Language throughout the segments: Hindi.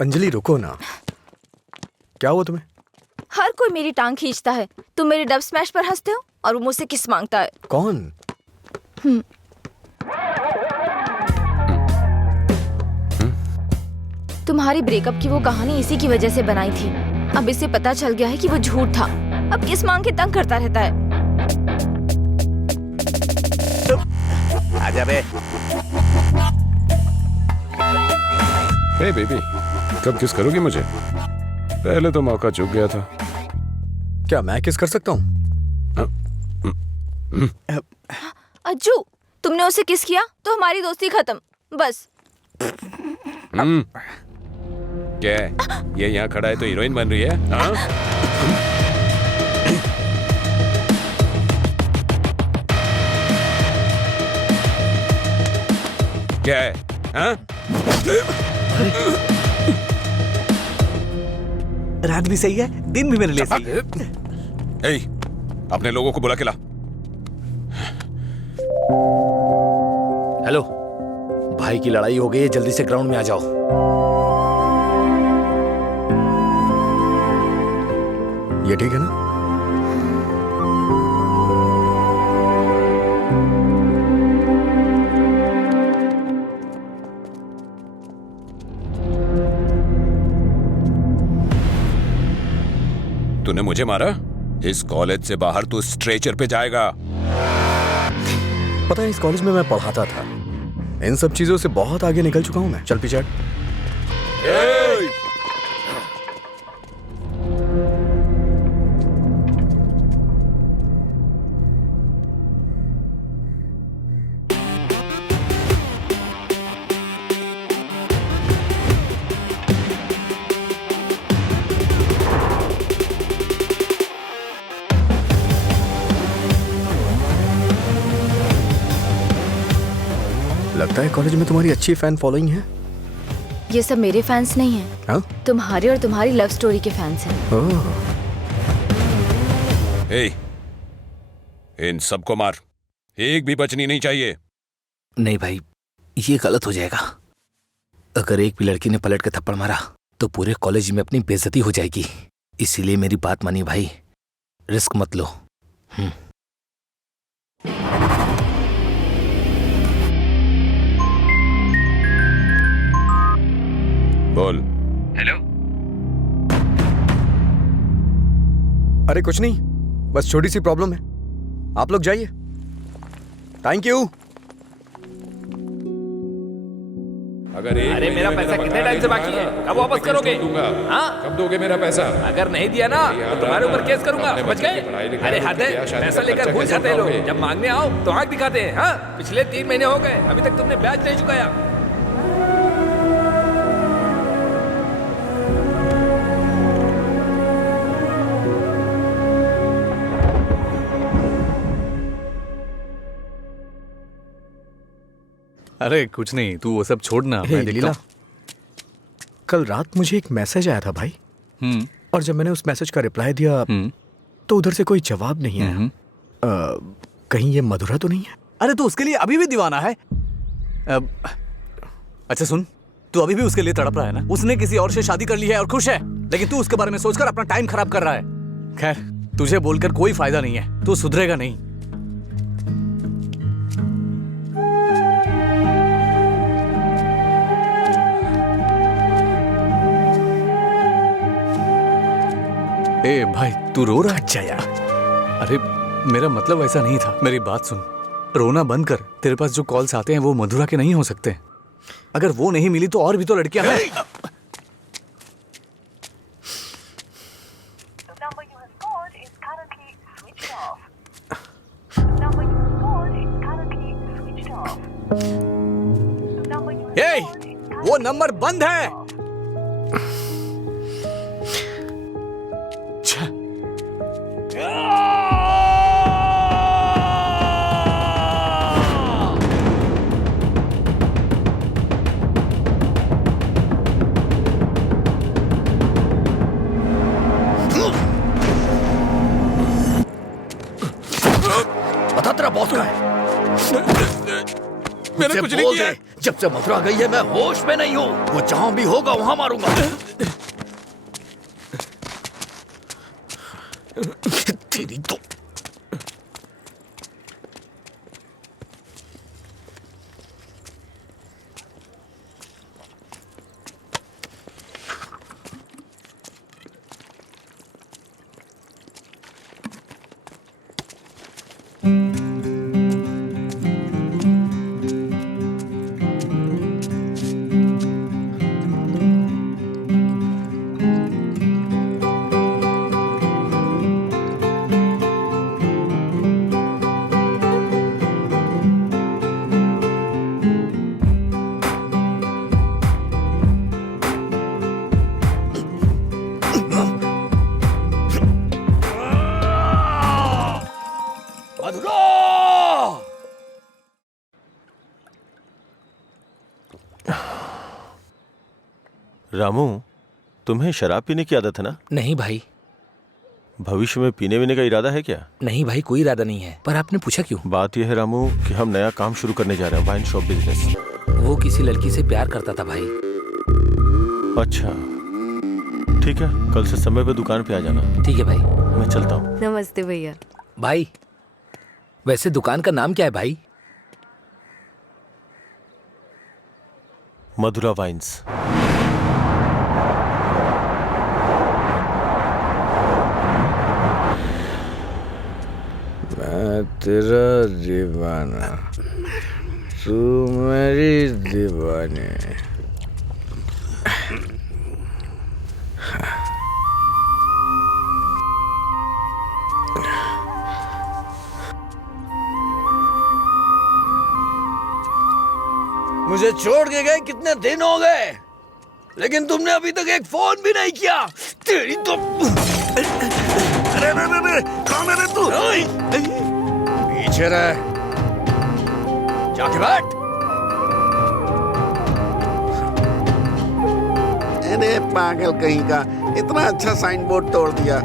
अंजलि रुको ना। क्या हुआ तुम्हें? हर कोई मेरी टांग खींचता है। तुम मेरे डब स्मैश पर हंसते हो और वो मुझसे किस मांगता है। कौन? तुम्हारी ब्रेकअप की वो कहानी इसी की वजह से बनाई थी। अब इसे पता चल गया है कि वो झूठ था। अब किस मांग के तंग करता रहता है। आजा बे। हे बेबी, कब किस करोगी मुझे? पहले तो मौका चूक गया था। क्या मैं किस कर सकता हूँ? अज्जू, तुमने उसे किस किया तो हमारी दोस्ती खत्म। बस। क्या है? ये यहाँ खड़ा है तो हीरोइन बन रही है? हाँ? क्या है? हाँ? रात भी सही है, दिन भी मेरे लिए सही है। ए, अपने लोगों को बुला के ला। हेलो, भाई की लड़ाई हो गई है, जल्दी से ग्राउंड में आ जाओ। ये ठीक है ना? तूने मुझे मारा? इस कॉलेज से बाहर तू स्ट्रेचर पे जाएगा। पता है, इस कॉलेज में मैं पढ़ाता था। इन सब चीजों से बहुत आगे निकल चुका हूं मैं। चल पीछे हट। लगता है कॉलेज में तुम्हारी अच्छी फैन फॉलोइंग है। ये सब मेरे फैंस नहीं हैं। हाँ? तुम्हारे और तुम्हारी लव स्टोरी के फैंस हैं। ओह, ए, इन सबको मार। एक भी बचनी नहीं चाहिए। नहीं भाई, ये गलत हो जाएगा। अगर एक भी लड़की ने पलट के थप्पड़ मारा तो पूरे कॉलेज में अपनी बेइज्जती हो जाएगी। इसीलिए मेरी बात मानिए भाई, रिस्क मत लो। बोल। हेलो। अरे कुछ नहीं, बस छोटी सी प्रॉब्लम है। आप लोग जाइए। Thank you. अरे मेरा पैसा कितने टाइम से बाकी है? कब वापस करोगे? हाँ? कब दोगे मेरा पैसा? अगर नहीं दिया ना तो तुम्हारे ऊपर केस करूंगा, समझ गए? अरे हद है, पैसा लेकर भूल जाते हैं लोग। जब मांगने आओ तो आंख दिखाते हैं। हाँ? पिछले 3 महीने हो गए, अभी तक तुमने ब्याज नहीं चुकाया। अरे कुछ नहीं, तू वो सब छोड़ना। मैं देखता लीला, हूँ। कल रात मुझे एक मैसेज आया था भाई। हम्म। और जब मैंने उस मैसेज का रिप्लाई दिया तो उधर से कोई जवाब नहीं आया। कहीं ये मधुरा तो नहीं है? अरे तू उसके लिए अभी भी दीवाना है? अच्छा सुन, तू अभी भी उसके लिए तड़प रहा है ना? उसने किसी और से शादी कर ली है और खुश है, लेकिन तू उसके बारे में सोचकर अपना टाइम खराब कर रहा है। खैर, तुझे बोलकर कोई फायदा नहीं है, तू सुधरेगा नहीं। ए भाई, तू रो रहा है? अच्छा यार। अरे मेरा मतलब ऐसा नहीं था, मेरी बात सुन। रोना बंद कर। तेरे पास जो कॉल्स आते हैं वो मधुरा के नहीं हो सकते। अगर वो नहीं मिली तो और भी तो लड़कियां हैं। ए, वो नंबर बंद है। छः। बता तेरा बॉस कहाँ है? मैंने कुछ नहीं किया। जब से मथुरा गई है मैं होश में नहीं हूँ। वो जहाँ भी होगा वहाँ मारूंगा। तेरी तो रामू, तुम्हें शराब पीने की आदत है ना? नहीं भाई, भविष्य में पीने वीने का इरादा है क्या? नहीं भाई, कोई इरादा नहीं है। पर आपने पूछा क्यों? बात यह है रामू कि हम नया काम शुरू करने जा रहे हैं, वाइन शॉप बिजनेस। वो किसी लड़की से प्यार करता था भाई। अच्छा, ठीक है, कल से समय पे दुकान पे आ जाना। ठीक है भाई, मैं चलता हूँ। नमस्ते भैया। भाई वैसे दुकान का नाम क्या है भाई? मधुरा वाइन्स। मैं तेरा दीवाना, तू मेरी दीवानी। मुझे छोड़ के गए कितने दिन हो गए, लेकिन तुमने अभी तक एक फोन भी नहीं किया। तेरी तो अरे कौन है तू? पीछे रह, जाके बैठ। अरे पागल कहीं का, इतना अच्छा साइन बोर्ड तोड़ दिया।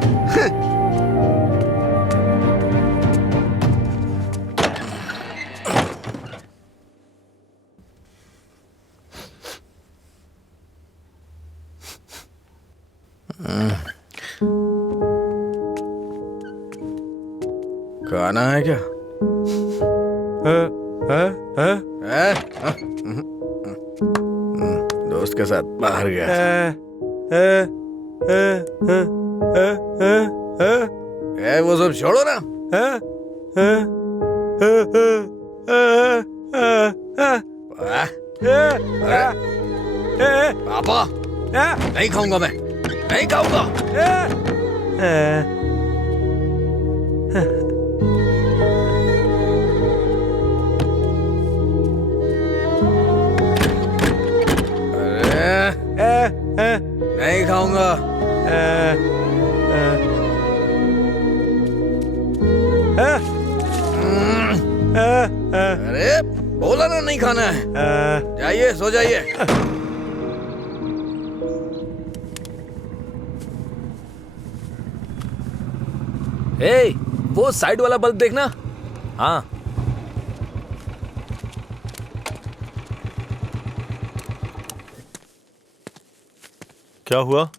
खाना है क्या? दोस्त के साथ बाहर गया। वो सब छोड़ो ना। पापा, नहीं खाऊंगा मैं, नहीं खाऊंगा। नहीं खाऊंगा। अरे बोला ना नहीं खाना है। जाइए, सो जाइए। ए, वो साइड वाला बल्ब देखना। हाँ, क्या हुआ?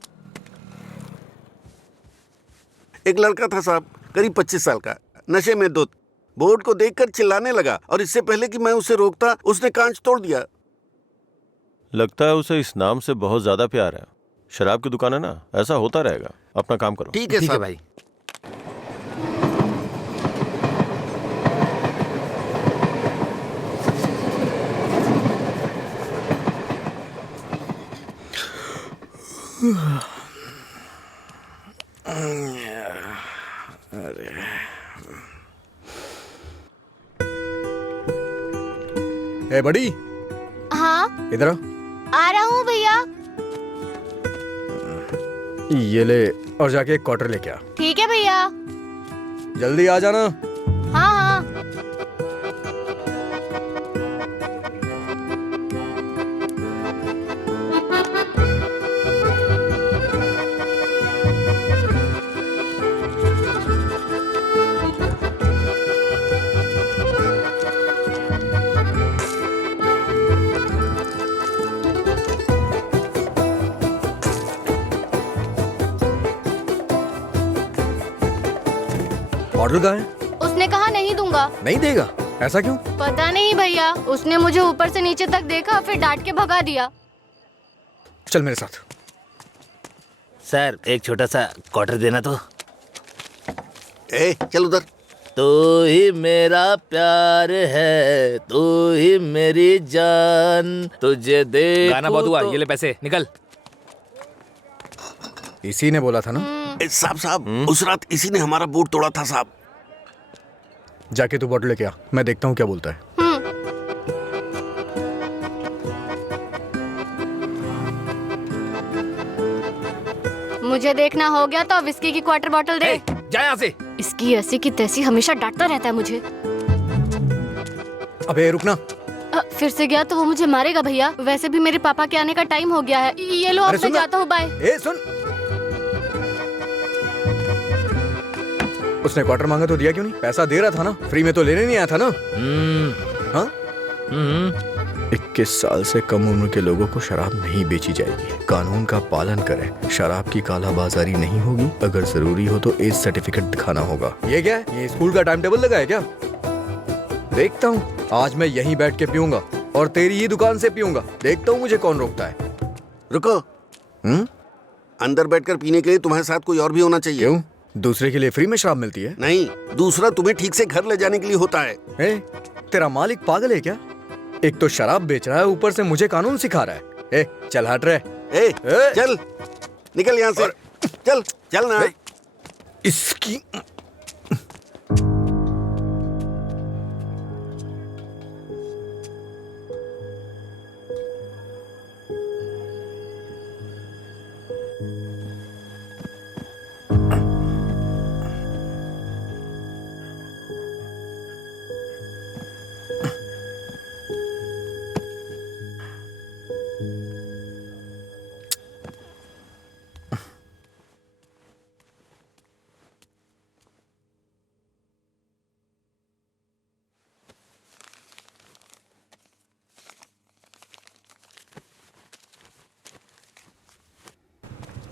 एक लड़का था साहब, करीब 25 साल का, नशे में धुत, बोर्ड को देखकर चिल्लाने लगा और इससे पहले कि मैं उसे रोकता उसने कांच तोड़ दिया। लगता है उसे इस नाम से बहुत ज्यादा प्यार है। शराब की दुकान है ना, ऐसा होता रहेगा। अपना काम करो। ठीक है ठीक है साहब। भाई। ए बड़ी, हाँ, इधर आ रहा हूँ भैया। ये ले और जाके एक क्वार्टर लेके आ। ठीक है भैया। जल्दी आ जाना। हाँ हाँ। बॉटल कहाँ है? उसने कहा नहीं दूंगा। नहीं देगा? ऐसा क्यों? पता नहीं भैया, उसने मुझे ऊपर से नीचे तक देखा, फिर डांट के भगा दिया। चल मेरे साथ। सर एक छोटा सा क्वार्टर देना तो। चल उधर। तू ही मेरा प्यार है, तू ही मेरी जान, तुझे दे। गाना बहुत हुआ, ये ले पैसे, निकल। इसी ने बोला था ना? साहब उस रात इसी ने हमारा बोर्ड तोड़ा था साहब। जाके तू बॉटल लेके आ, मैं देखता हूँ क्या बोलता है। मुझे देखना हो गया तो विस्की की क्वार्टर बॉटल दे। जा यहाँ से। इसकी ऐसी की तैसी हमेशा डांटता रहता है मुझे। अबे रुकना। फिर से गया तो वो मुझे मारेगा भैया। वैसे भी मेरे पापा के आने का टाइम हो गया है। ये लो, अब मैं जाता हूँ, बाय। सुन, उसने क्वार्टर मांगा तो दिया क्यों नहीं? पैसा दे रहा था ना, फ्री में तो लेने नहीं आया था ना? हाँ? 21 साल से कम उम्र के लोगों को शराब नहीं बेची जाएगी। कानून का पालन करें। शराब की कालाबाजारी नहीं होगी। अगर जरूरी हो तो एज सर्टिफिकेट दिखाना होगा। ये क्या है? ये स्कूल का टाइम टेबल लगा है क्या? देखता हूँ, आज मैं यहीं बैठ के पीऊंगा और तेरी ही दुकान से पीऊंगा। देखता हूँ मुझे कौन रोकता है। रुको। अंदर बैठकर पीने के लिए तुम्हारे साथ कोई और भी होना चाहिए। क्यों? दूसरे के लिए फ्री में शराब मिलती है? नहीं, दूसरा तुम्हें ठीक से घर ले जाने के लिए होता है। तेरा मालिक पागल है क्या? एक तो शराब बेच रहा है, ऊपर से मुझे कानून सिखा रहा है। चल हट रहे। चल निकल यहाँ से। चल चल ना। इसकी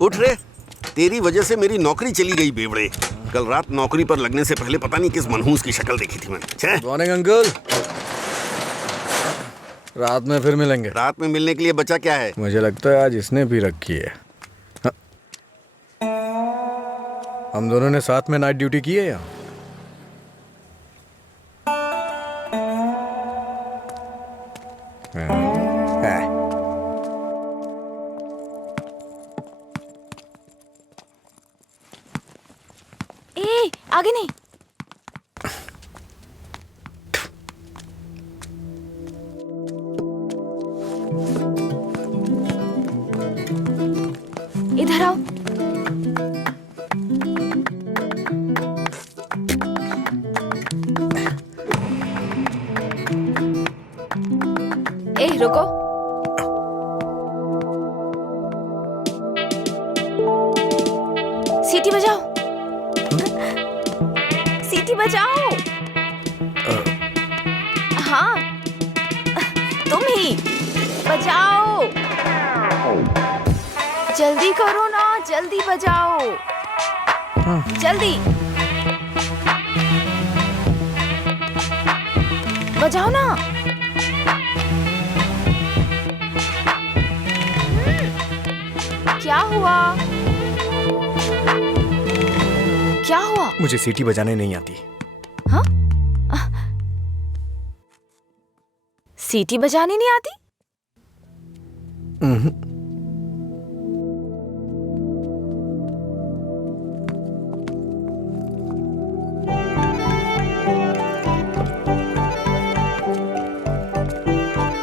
उठ रे, तेरी वजह से मेरी नौकरी चली गई बेवड़े। कल रात नौकरी पर लगने से पहले पता नहीं किस मनहूस की शक्ल देखी थी मैंने। Morning uncle. रात में फिर मिलेंगे। रात में मिलने के लिए बचा क्या है? मुझे लगता है आज इसने भी रखी है। हाँ? हम दोनों ने साथ में नाइट ड्यूटी की है या? आगे नहीं। इधर आओ। रुको। सीटी बजाओ। सीटी बजाओ। हाँ, तुम ही बजाओ। जल्दी करो ना, जल्दी बजाओ। जल्दी बजाओ ना। क्या हुआ? क्या हुआ? मुझे सीटी बजाने नहीं आती। हाँ? सीटी बजाने नहीं आती?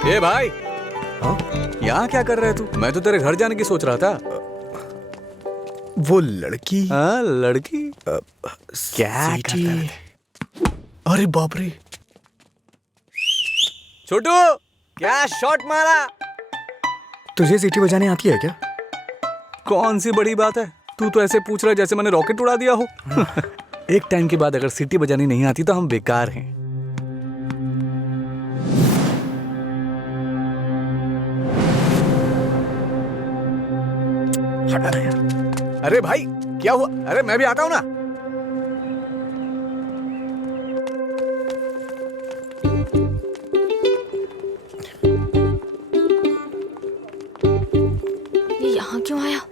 ए भाई, यहाँ क्या कर रहे तू? मैं तो तेरे घर जाने की सोच रहा था। वो लड़की? हाँ, लड़की क्या कर रहे थे? अरे बाप रे, छोटू क्या शॉट मारा। तुझे सीटी बजाने आती है क्या? कौन सी बड़ी बात है, तू तो ऐसे पूछ रहा है जैसे मैंने रॉकेट उड़ा दिया हो। एक टाइम के बाद अगर सीटी बजानी नहीं आती तो हम बेकार हैं। हटा यार। अरे भाई क्या हुआ? अरे मैं भी आता हूं ना।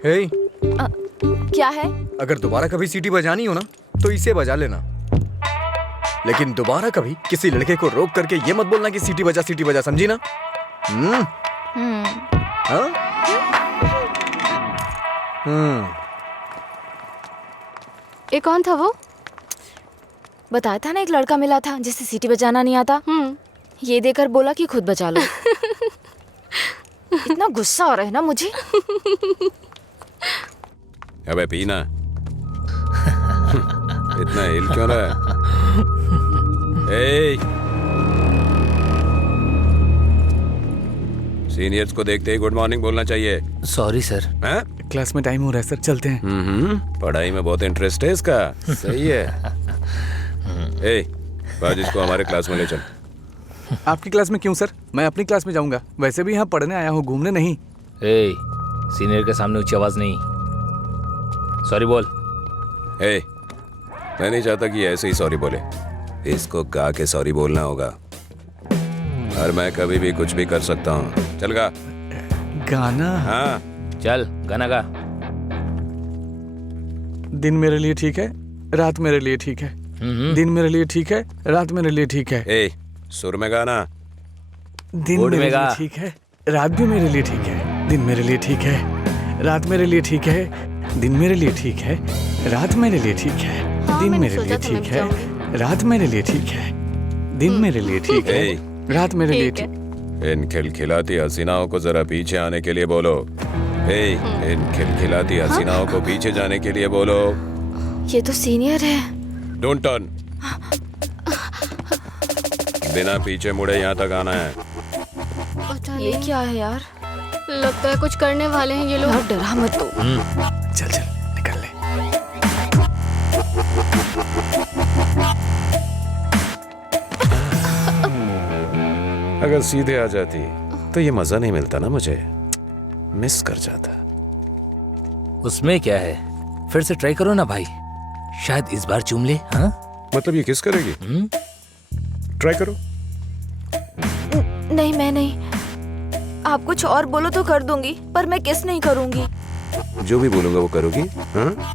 हे, क्या है? अगर दोबारा कभी सीटी बजानी हो ना तो इसे बजा लेना, लेकिन दोबारा कभी किसी लड़के को रोक करके ये मत बोलना कि सीटी बजा, समझी ना? हाँ? ये कौन था वो? बताया था ना, एक लड़का मिला था जिसे सीटी बजाना नहीं आता। ये देकर बोला कि खुद बजा लो। इतना गुस्सा आ रहा है ना मुझे। अबे पीना। इतना हिल क्यों रहा है? सीनियर्स को देखते ही गुड मॉर्निंग बोलना चाहिए। Sorry sir. हैं? क्लास में टाइम हो रहा है सर, चलते हैं। पढ़ाई में बहुत इंटरेस्ट है इसका। सही है। बाज इसको हमारे क्लास में ले चल। आपकी क्लास में क्यों सर? मैं अपनी क्लास में जाऊंगा। वैसे भी यहाँ पढ़ने आया हूँ, घूमने नहीं। सीनियर के सामने ऊंची आवाज नहीं। सॉरी बोल। मैं नहीं चाहता कि ऐसे ही सॉरी बोले। इसको गा के सॉरी बोलना होगा। और मैं कभी भी कुछ भी कर सकता हूँ। चल गा। गाना? हाँ चल गाना गा। दिन मेरे लिए ठीक है, रात मेरे लिए ठीक है। दिन मेरे लिए ठीक है, रात मेरे लिए ठीक है। सुर में गाना। दिन मेरे लिए ठीक है, रात भी मेरे लिए ठीक है। दिन मेरे लिए ठीक है, रात मेरे लिए ठीक है। दिन मेरे लिए ठीक है, रात मेरे लिए ठीक है। दिन मेरे लिए ठीक है, रात मेरे लिए ठीक है। दिन मेरे लिए ठीक है, रात मेरे लिए ठीक। इन खिलखिलाती हसीनाओं को जरा पीछे आने के लिए बोलो। इन खिलखिलाती हसीनाओं को पीछे जाने के लिए बोलो। ये तो सीनियर है। Don't turn. बिना पीछे मुड़े यहाँ तक आना है। ये क्या है यार? लगता है कुछ करने वाले हैं ये लोग। यार डरा मत तू। चल चल निकल ले। अगर सीधे आ जाती तो ये मजा नहीं मिलता ना, मुझे मिस कर जाता। उसमें क्या है, फिर से ट्राई करो ना भाई, शायद इस बार चूम ले। हाँ मतलब ये किस करेगी? ट्राई करो। नहीं मैं नहीं। आप कुछ और बोलो तो कर दूंगी, पर मैं किस नहीं करूंगी। जो भी बोलूंगा वो करोगी? हाँ?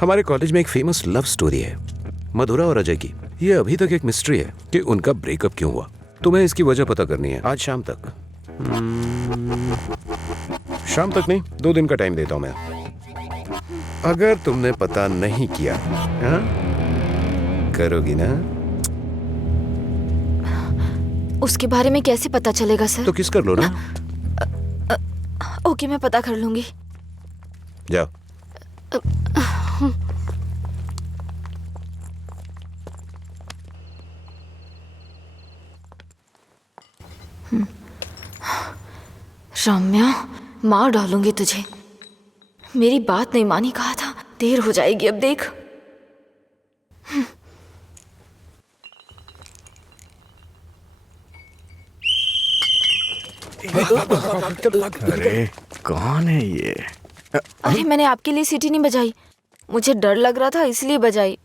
हमारे कॉलेज में एक फेमस लव स्टोरी है, मधुरा और अजय की। ये अभी तक एक मिस्ट्री है कि उनका ब्रेकअप क्यों हुआ। तुम्हें इसकी वजह पता करनी है आज शाम तक। शाम तक नहीं, 2 दिन का टाइम देता हूं मैं। अगर तुमने पता नहीं किया, हाँ? करोगी ना? उसके बारे में कैसे पता चलेगा सर? तो किस कर लो ना। ओके मैं पता कर लूंगी। जाओ। रम्या, मार डालूंगी तुझे। मेरी बात नहीं मानी, कहा था। देर हो जाएगी अब देख। अरे कौन है ये? अरे मैंने आपके लिए सीटी नहीं बजाई, मुझे डर लग रहा था इसलिए बजाई।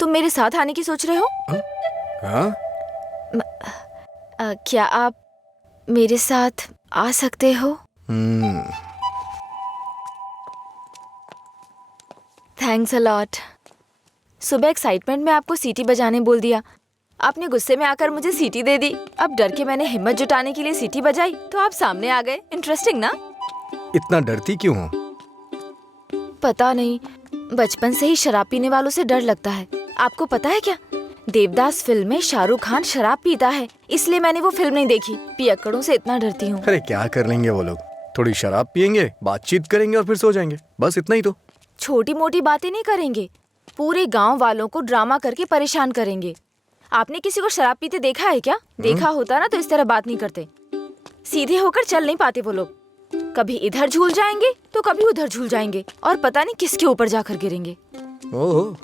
तुम मेरे साथ आने की सोच रहे हो? हाँ? क्या आप मेरे साथ आ सकते हो? Thanks a lot. सुबह एक्साइटमेंट में आपको सीटी बजाने बोल दिया, आपने गुस्से में आकर मुझे सीटी दे दी। अब डर के मैंने हिम्मत जुटाने के लिए सीटी बजाई तो आप सामने आ गए। इंटरेस्टिंग ना? इतना डरती क्यों हो? पता नहीं, बचपन से ही शराब पीने वालों से डर लगता है। आपको पता है क्या, देवदास फिल्म में शाहरुख खान शराब पीता है, इसलिए मैंने वो फिल्म नहीं देखी। पियक्कड़ों से इतना डरती हूँ। अरे क्या कर लेंगे वो लोग, थोड़ी शराब पियेंगे, बातचीत करेंगे और फिर सो जाएंगे, बस इतना ही तो। छोटी मोटी बातें नहीं करेंगे, पूरे गांव वालों को ड्रामा करके परेशान करेंगे। आपने किसी को शराब पीते देखा है क्या? देखा होता ना तो इस तरह बात नहीं करते। सीधे होकर चल नहीं पाते वो लोग, कभी इधर झूल जाएंगे तो कभी उधर झूल जाएंगे और पता नहीं किसके ऊपर जाकर गिरेंगे। ओहो,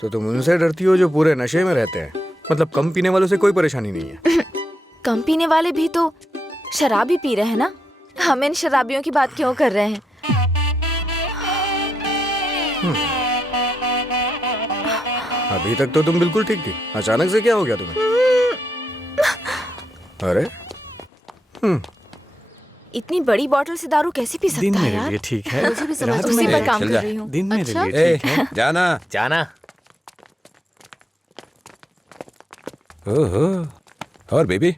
तो तुम उनसे डरती हो जो पूरे नशे में रहते हैं। मतलब कम पीने वालों से कोई परेशानी नहीं है। कम पीने वाले भी तो शराब ही पी रहे हैं ना। हम इन शराबियों की बात क्यों कर रहे हैं? अभी तक तो तुम बिल्कुल ठीक थी, अचानक से क्या हो गया तुम्हें? अरे इतनी बड़ी बोतल से दारू कैसे पी सकता है यार? ठीक है, मुझे भी समझ उसी पर काम कर रही हूँ। दिन मेरे अच्छा? लिए ठीक है। जाना। जाना। ओहो, और बेबी,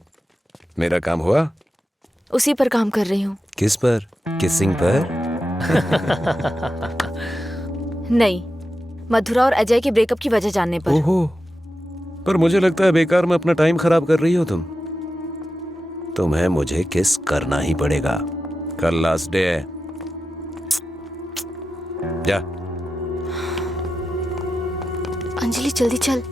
मेरा काम हुआ? उसी पर काम कर रही हूँ। किस पर? किसिंग पर? नहीं, मधुरा और अजय के ब्रेकअप की वजह जानने पर। ओहो, पर मुझे लगता है बेकार में अपना टाइम खराब कर रही हो तुम। तुम्हें मुझे किस करना ही पड़ेगा। कल लास्ट डे है। जा। अंजलि जल्दी चल।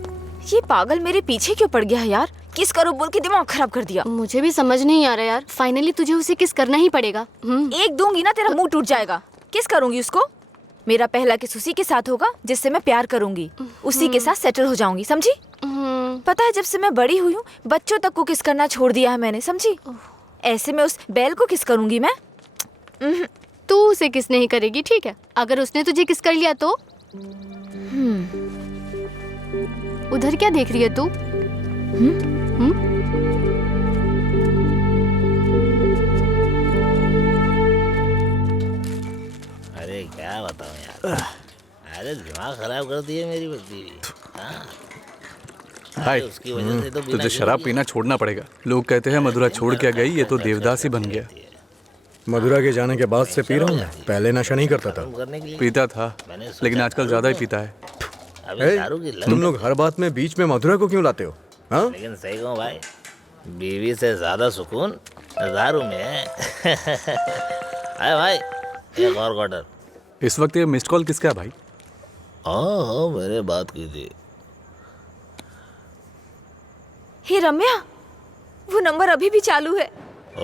ये पागल मेरे पीछे क्यों पड़ गया है यार? किस करो बोल के दिमाग खराब कर दिया। मुझे भी समझ नहीं आ रहा यार, फाइनली तुझे उसे किस करना ही पड़ेगा। एक दूंगी ना तेरा मुंह टूट जाएगा। किस करूंगी उसको? मेरा पहला किस उसी के साथ होगा जिससे मैं प्यार करूंगी। उसी के साथ सेटल हो जाऊंगी, समझी? पता है जब से मैं बड़ी हुई हूँ बच्चों तक को किस करना छोड़ दिया है मैंने, समझी? ऐसे में उस बैल को किस करूंगी मैं? तू उसे किस नहीं करेगी, ठीक है? अगर उसने तुझे किस कर लिया तो? उधर क्या देख रही है तू? अरे क्या बताऊं यार, अरे दिमाग खराब कर दिए मेरी बीवी। हाय, उसकी वजह से तो तुझे शराब पीना छोड़ना पड़ेगा। लोग कहते हैं मधुरा छोड़ के गई, ये तो देवदास ही बन गया। मधुरा के जाने के बाद से पी रहा हूँ मैं। पहले नशा नहीं करता था। पीता था, लेकिन आजकल ज्यादा ही पीता है। तुम लोग हर बात में बीच में मधुरा को क्यों लाते हो? हाँ? लेकिन सही कहूँ भाई, बीवी से ज्यादा सुकून दारू में है। अरे भाई, एक और क्वार्टर। इस वक्त ये मिस्ड कॉल किसका है भाई? हाँ, मैंने बात की थी। हे रम्या, वो नंबर अभी भी चालू है।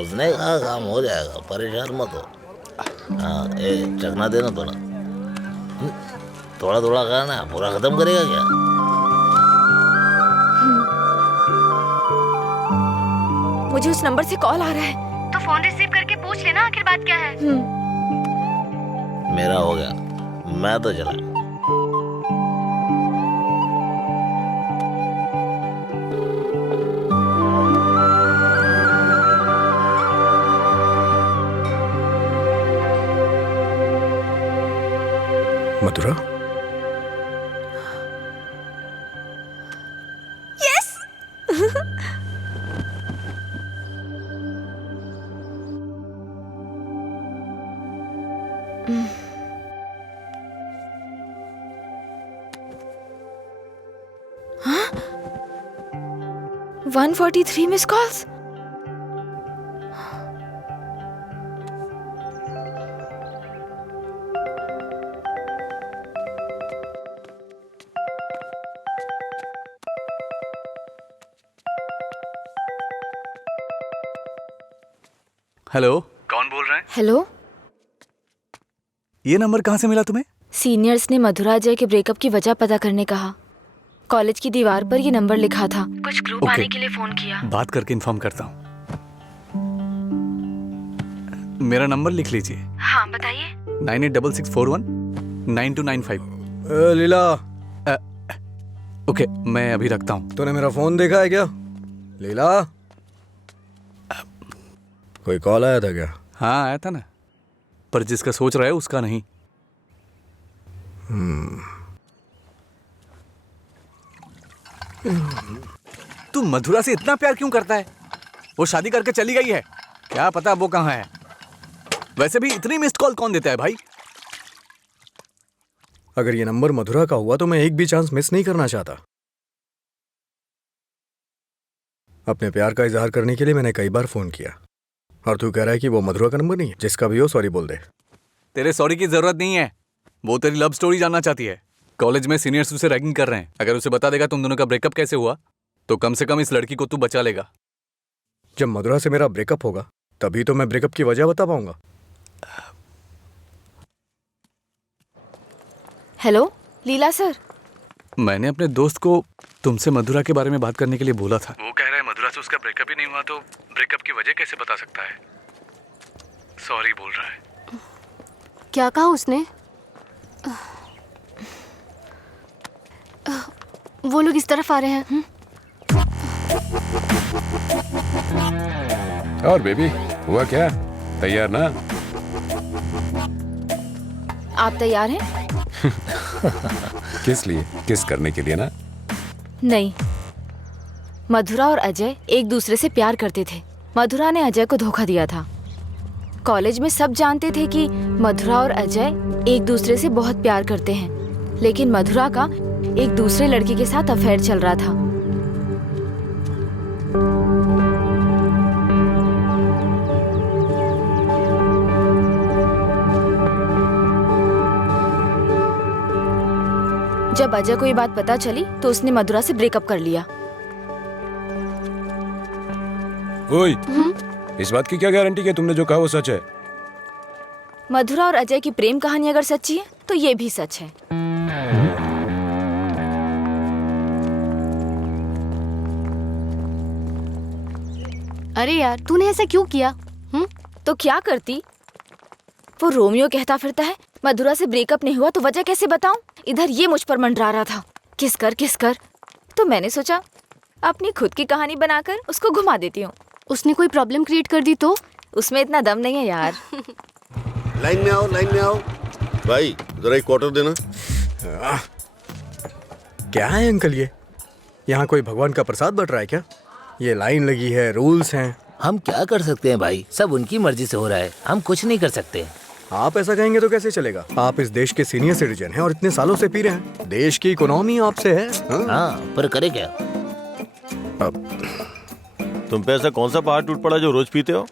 उसने कहा काम हो जाएगा, परेशान मत हो। हाँ, चखना देना थोड़ा। थोड़ा थोड़ा खाना, पूरा खत्म करेगा क्या? मुझे उस नंबर से कॉल आ रहा है। तो फोन रिसीव करके पूछ लेना आखिर बात क्या है। मेरा हो गया, मैं तो चला। मधुरा? यस। 143 miss calls. हेलो, कौन बोल रहा है? हेलो, ये नंबर कहाँ से मिला तुम्हें? सीनियर्स ने मधुरा जय के ब्रेकअप की वजह पता करने कहा। कॉलेज की दीवार पर ये नंबर लिखा था। कुछ क्लू पाने के लिए फोन किया। बात करके इन्फॉर्म करता हूँ। मेरा नंबर लिख लीजिए। हाँ बताइए। 9866419295। लीला। ओके, मैं अभी रखता हूँ। तूने मेरा फोन देखा है क्या? लीला, कोई कॉल आया था क्या? हाँ आया था ना, पर जिसका सोच रहा है उसका नहीं। तू मधुरा से इतना प्यार क्यों करता है? वो शादी करके चली गई है, क्या पता वो कहाँ है। वैसे भी इतनी मिस्ड कॉल कौन देता है भाई? अगर ये नंबर मधुरा का हुआ तो मैं एक भी चांस मिस नहीं करना चाहता। अपने प्यार का इजहार करने के लिए मैंने कई बार फोन किया, और तू कह रहा है कि वो मधुरा का नंबर नहीं है? जिसका भी हो सॉरी बोल दे। तेरे सॉरी की जरूरत नहीं है, वो तेरी लव स्टोरी जानना चाहती है। कॉलेज में सीनियर्स उसे रैगिंग कर रहे हैं। अगर उसे बता देगा तुम दोनों का ब्रेकअप कैसे हुआ, तो कम से कम इस लड़की को तू बचा लेगा। जब मधुरा से मेरा ब्रेकअप होगा तभी तो मैं ब्रेकअप की वजह बता पाऊंगा। हेलो लीला सर। मैंने अपने दोस्त को तुमसे मधुरा के बारे में बात करने के लिए बोला था। वो कह रहा है मधुरा से उसका ब्रेकअप ही नहीं हुआ, तो ब्रेकअप की वजह कैसे बता सकता है? सॉरी बोल रहा है। क्या कहा उसने? वो लोग इस तरफ आ रहे हैं। और बेबी हुआ क्या? तैयार ना? आप तैयार हैं? किस लिए? किस करने के लिए ना? नहीं, मधुरा और अजय एक दूसरे से प्यार करते थे। मधुरा ने अजय को धोखा दिया था। कॉलेज में सब जानते थे कि मधुरा और अजय एक दूसरे से बहुत प्यार करते हैं, लेकिन मधुरा का एक दूसरे लड़के के साथ अफेयर चल रहा था। जब अजय को ये बात पता चली तो उसने मधुरा से ब्रेकअप कर लिया। ओए, इस बात की क्या गारंटी कि तुमने जो कहा वो सच है? मधुरा और अजय की प्रेम कहानी अगर सच्ची है तो ये भी सच है। अरे यार, तूने ऐसा क्यों किया? तो क्या करती? वो रोमियो कहता फिरता है मधुरा से ब्रेकअप नहीं हुआ तो वजह कैसे बताऊं? इधर ये मुझ पर मंडरा रहा था, किस कर। तो मैंने सोचा अपनी खुद की कहानी बनाकर उसको घुमा देती हूँ। उसने कोई प्रॉब्लम क्रिएट कर दी तो? उसमें इतना दम नहीं है यार। लाइन में आओ भाई, जरा एक क्वार्टर देना। क्या है अंकल ये? यहाँ कोई भगवान का प्रसाद बट रहा है क्या? ये लाइन लगी है, रूल्स हैं। हम क्या कर सकते हैं भाई, सब उनकी मर्जी से हो रहा है, हम कुछ नहीं कर सकते। आप ऐसा कहेंगे तो कैसे चलेगा? आप इस देश के सीनियर सिटीजन हैं और इतने सालों से पी रहे हैं। देश की इकोनॉमी आपसे है। हाँ, पर करे क्या? तुम पे ऐसा कौन सा पहाड़ टूट पड़ा जो रोज पीते हो?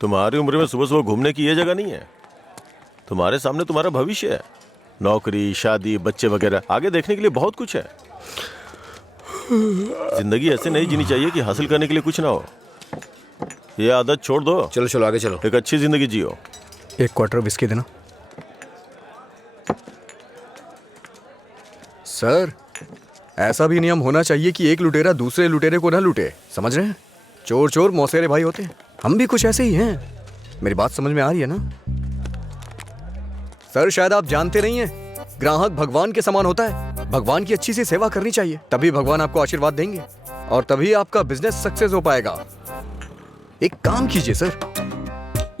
तुम्हारी उम्र में सुबह सुबह घूमने की ये जगह नहीं है। तुम्हारे सामने तुम्हारा भविष्य है, नौकरी, शादी, बच्चे वगैरह, आगे देखने के लिए बहुत कुछ है। जिंदगी ऐसे नहीं जीनी चाहिए कि हासिल करने के लिए कुछ ना हो। ये आदत छोड़ दो। चलो आगे चलो। एक अच्छी जिंदगी जियो। एक क्वार्टर विस्की देना। सर, ऐसा भी नियम होना चाहिए कि एक लुटेरा दूसरे लुटेरे को ना लूटे, समझ रहे हैं? चोर चोर मौसेरे भाई होते हैं। हम भी कुछ ऐसे ही हैं। मेरी बात समझ में आ रही है ना? सर, शायद आप जानते नहीं हैं, ग्राहक भगवान के समान होता है। भगवान की अच्छी सी सेवा करनी चाहिए, तभी भगवान आपको आशीर्वाद देंगे और तभी आपका बिजनेस सक्सेस हो पाएगा। एक काम कीजिए सर,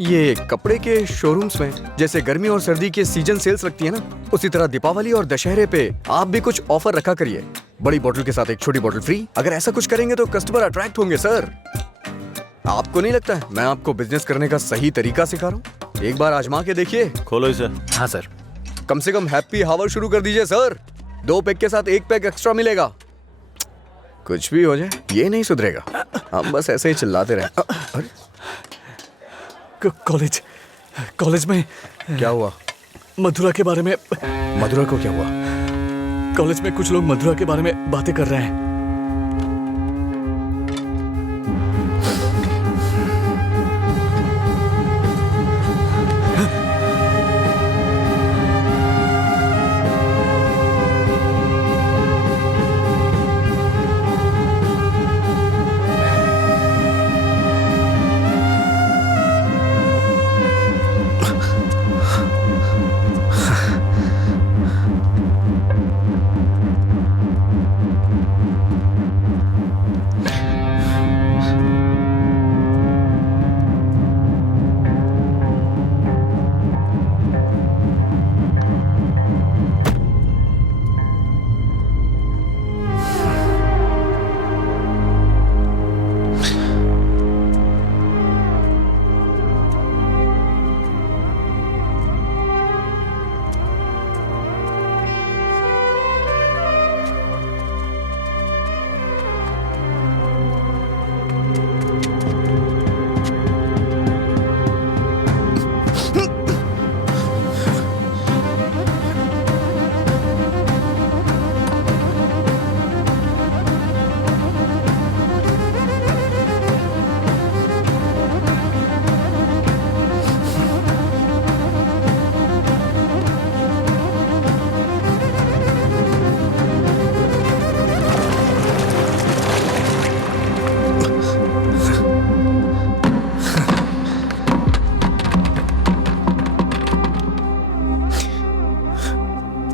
ये कपड़े के शोरूम्स में जैसे गर्मी और सर्दी के सीजन सेल्स लगती है ना, उसी तरह दीपावली और दशहरे पे आप भी कुछ ऑफर रखा करिए। बड़ी बोतल के साथ एक छोटी बोतल फ्री। अगर ऐसा कुछ करेंगे तो कस्टमर अट्रैक्ट होंगे सर। आपको नहीं लगता है मैं आपको बिजनेस करने का सही तरीका सिखा रहा हूँ? एक बार आजमा के देखिए। खोलो इसे। हाँ सर। कम से कम हैप्पी हावर शुरू कर दीजिए सर। 2 पैक के साथ 1 पैक एक्स्ट्रा मिलेगा। कुछ भी हो जाए ये नहीं सुधरेगा। हम बस ऐसे ही चिल्लाते रहे। अरे कॉलेज में क्या हुआ? मधुरा के बारे में। मधुरा को क्या हुआ? कॉलेज में कुछ लोग मधुरा के बारे में बातें कर रहे हैं।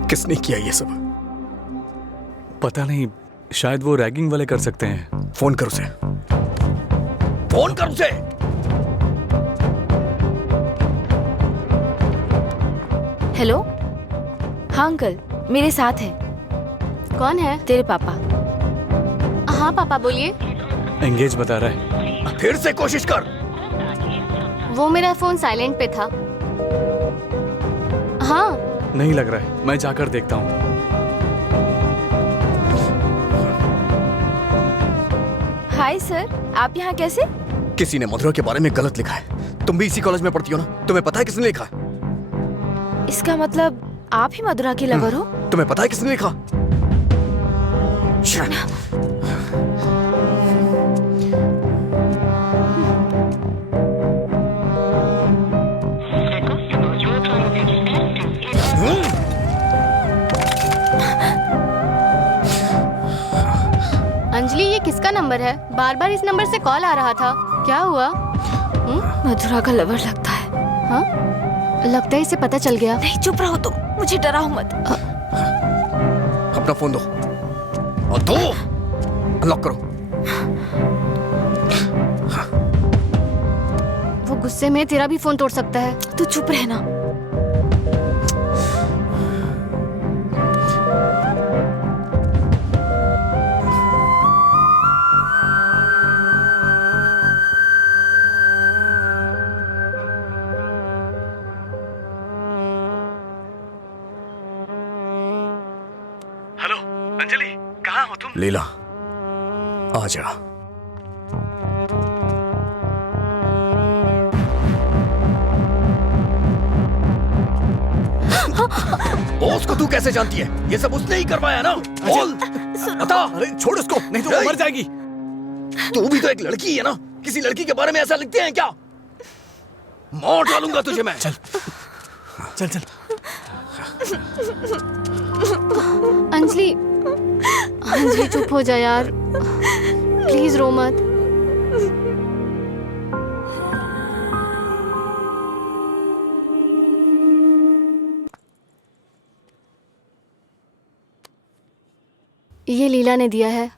किसने किया ये सब? पता नहीं, शायद वो रैगिंग वाले कर सकते हैं। फोन कर उसे। फोन कर उसे। हेलो। हाँ अंकल, मेरे साथ है। कौन है? तेरे पापा। हाँ पापा बोलिए। एंगेज बता रहा है। फिर से कोशिश कर। वो मेरा फोन साइलेंट पे था। हाँ। नहीं लग रहा है, मैं जाकर देखता हूँ। हाय सर, आप यहाँ कैसे? किसी ने मधुरा के बारे में गलत लिखा है। तुम भी इसी कॉलेज में पढ़ती हो ना? तुम्हें पता है किसने लिखा? इसका मतलब आप ही मधुरा के लवर हो? तुम्हें पता है किसने लिखा? अंजलि, ये किसका नंबर है? बार बार इस नंबर से कॉल आ रहा था। क्या हुआ? मधुरा का लवर लगता है। हाँ? लगता है इसे पता चल गया। नहीं, चुप रहो तुम, मुझे डराओ मत। अपना फोन दो। और दो। अनलॉक करो। वो गुस्से में तेरा भी फोन तोड़ सकता है। तू चुप रहना। हेलो अंजलि, कहाँ हो तुम? लीला, आ जा। बॉस को तू कैसे जानती है? ये सब उसने ही करवाया ना? बोल, बता। अरे छोड़ उसको, नहीं तो वो मर जाएगी। तू भी तो एक लड़की है ना? किसी लड़की के बारे में ऐसा लिखते हैं क्या? मार डालूंगा तुझे मैं। चल चल चल। अंजलि, अंजलि चुप हो जा यार, प्लीज रो मत। ये लीला ने दिया है।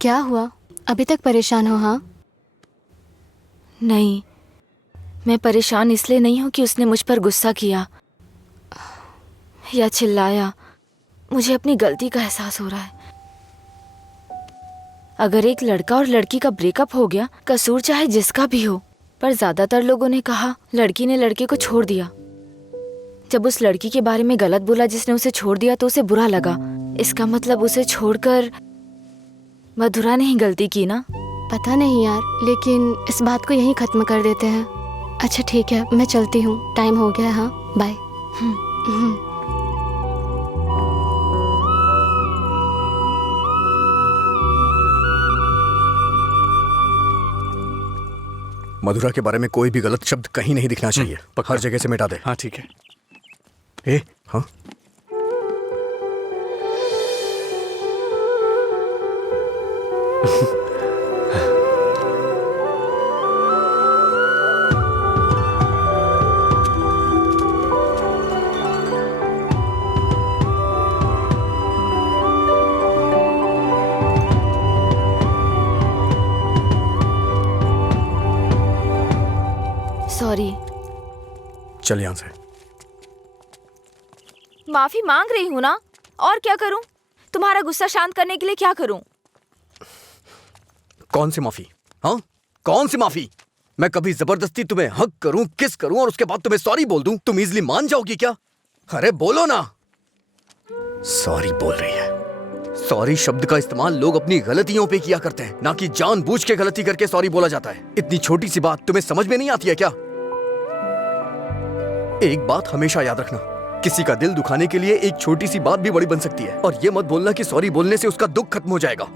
क्या हुआ? अभी तक परेशान हो? हाँ? नहीं, मैं परेशान इसलिए नहीं हूँ कि उसने मुझ पर गुस्सा किया या चिल्लाया। मुझे अपनी गलती का एहसास हो रहा है। अगर एक लड़का और लड़की का ब्रेकअप हो गया, कसूर चाहे जिसका भी हो, पर ज्यादातर लोगों ने कहा लड़की ने लड़के को छोड़ दिया। जब उस लड़की के बारे में गलत बोला जिसने उसे छोड़ दिया तो उसे बुरा लगा। इसका मतलब उसे छोड़कर मधुरा ने ही गलती की ना? पता नहीं यार, लेकिन इस बात को यहीं खत्म कर देते हैं। अच्छा ठीक है, मैं चलती हूँ, टाइम हो गया। हाँ बाय। मधुरा के बारे में कोई भी गलत शब्द कहीं नहीं दिखना चाहिए। हर जगह से मिटा दे। हाँ ठीक है। ए, हाँ? सॉरी। चल यहाँ से। माफी मांग रही हूँ ना, और क्या करूँ? तुम्हारा गुस्सा शांत करने के लिए क्या करूँ? कौन सी माफी? हाँ, कौन सी माफी? मैं कभी जबरदस्ती तुम्हें हक करूं, किस करूं और उसके बाद तुम्हें सॉरी बोल दूं? तुम इजली मान जाओगी क्या? अरे बोलो ना। सॉरी बोल रही है। सॉरी शब्द का इस्तेमाल लोग अपनी गलतियों पे किया करते हैं, ना कि जानबूझ के गलती करके सॉरी बोला जाता है। इतनी छोटी सी बात तुम्हें समझ में नहीं आती है क्या? एक बात हमेशा याद रखना, किसी का दिल दुखाने के लिए एक छोटी सी बात भी बड़ी बन सकती है। और ये मत बोलना कि सॉरी बोलने से उसका दुख खत्म हो जाएगा।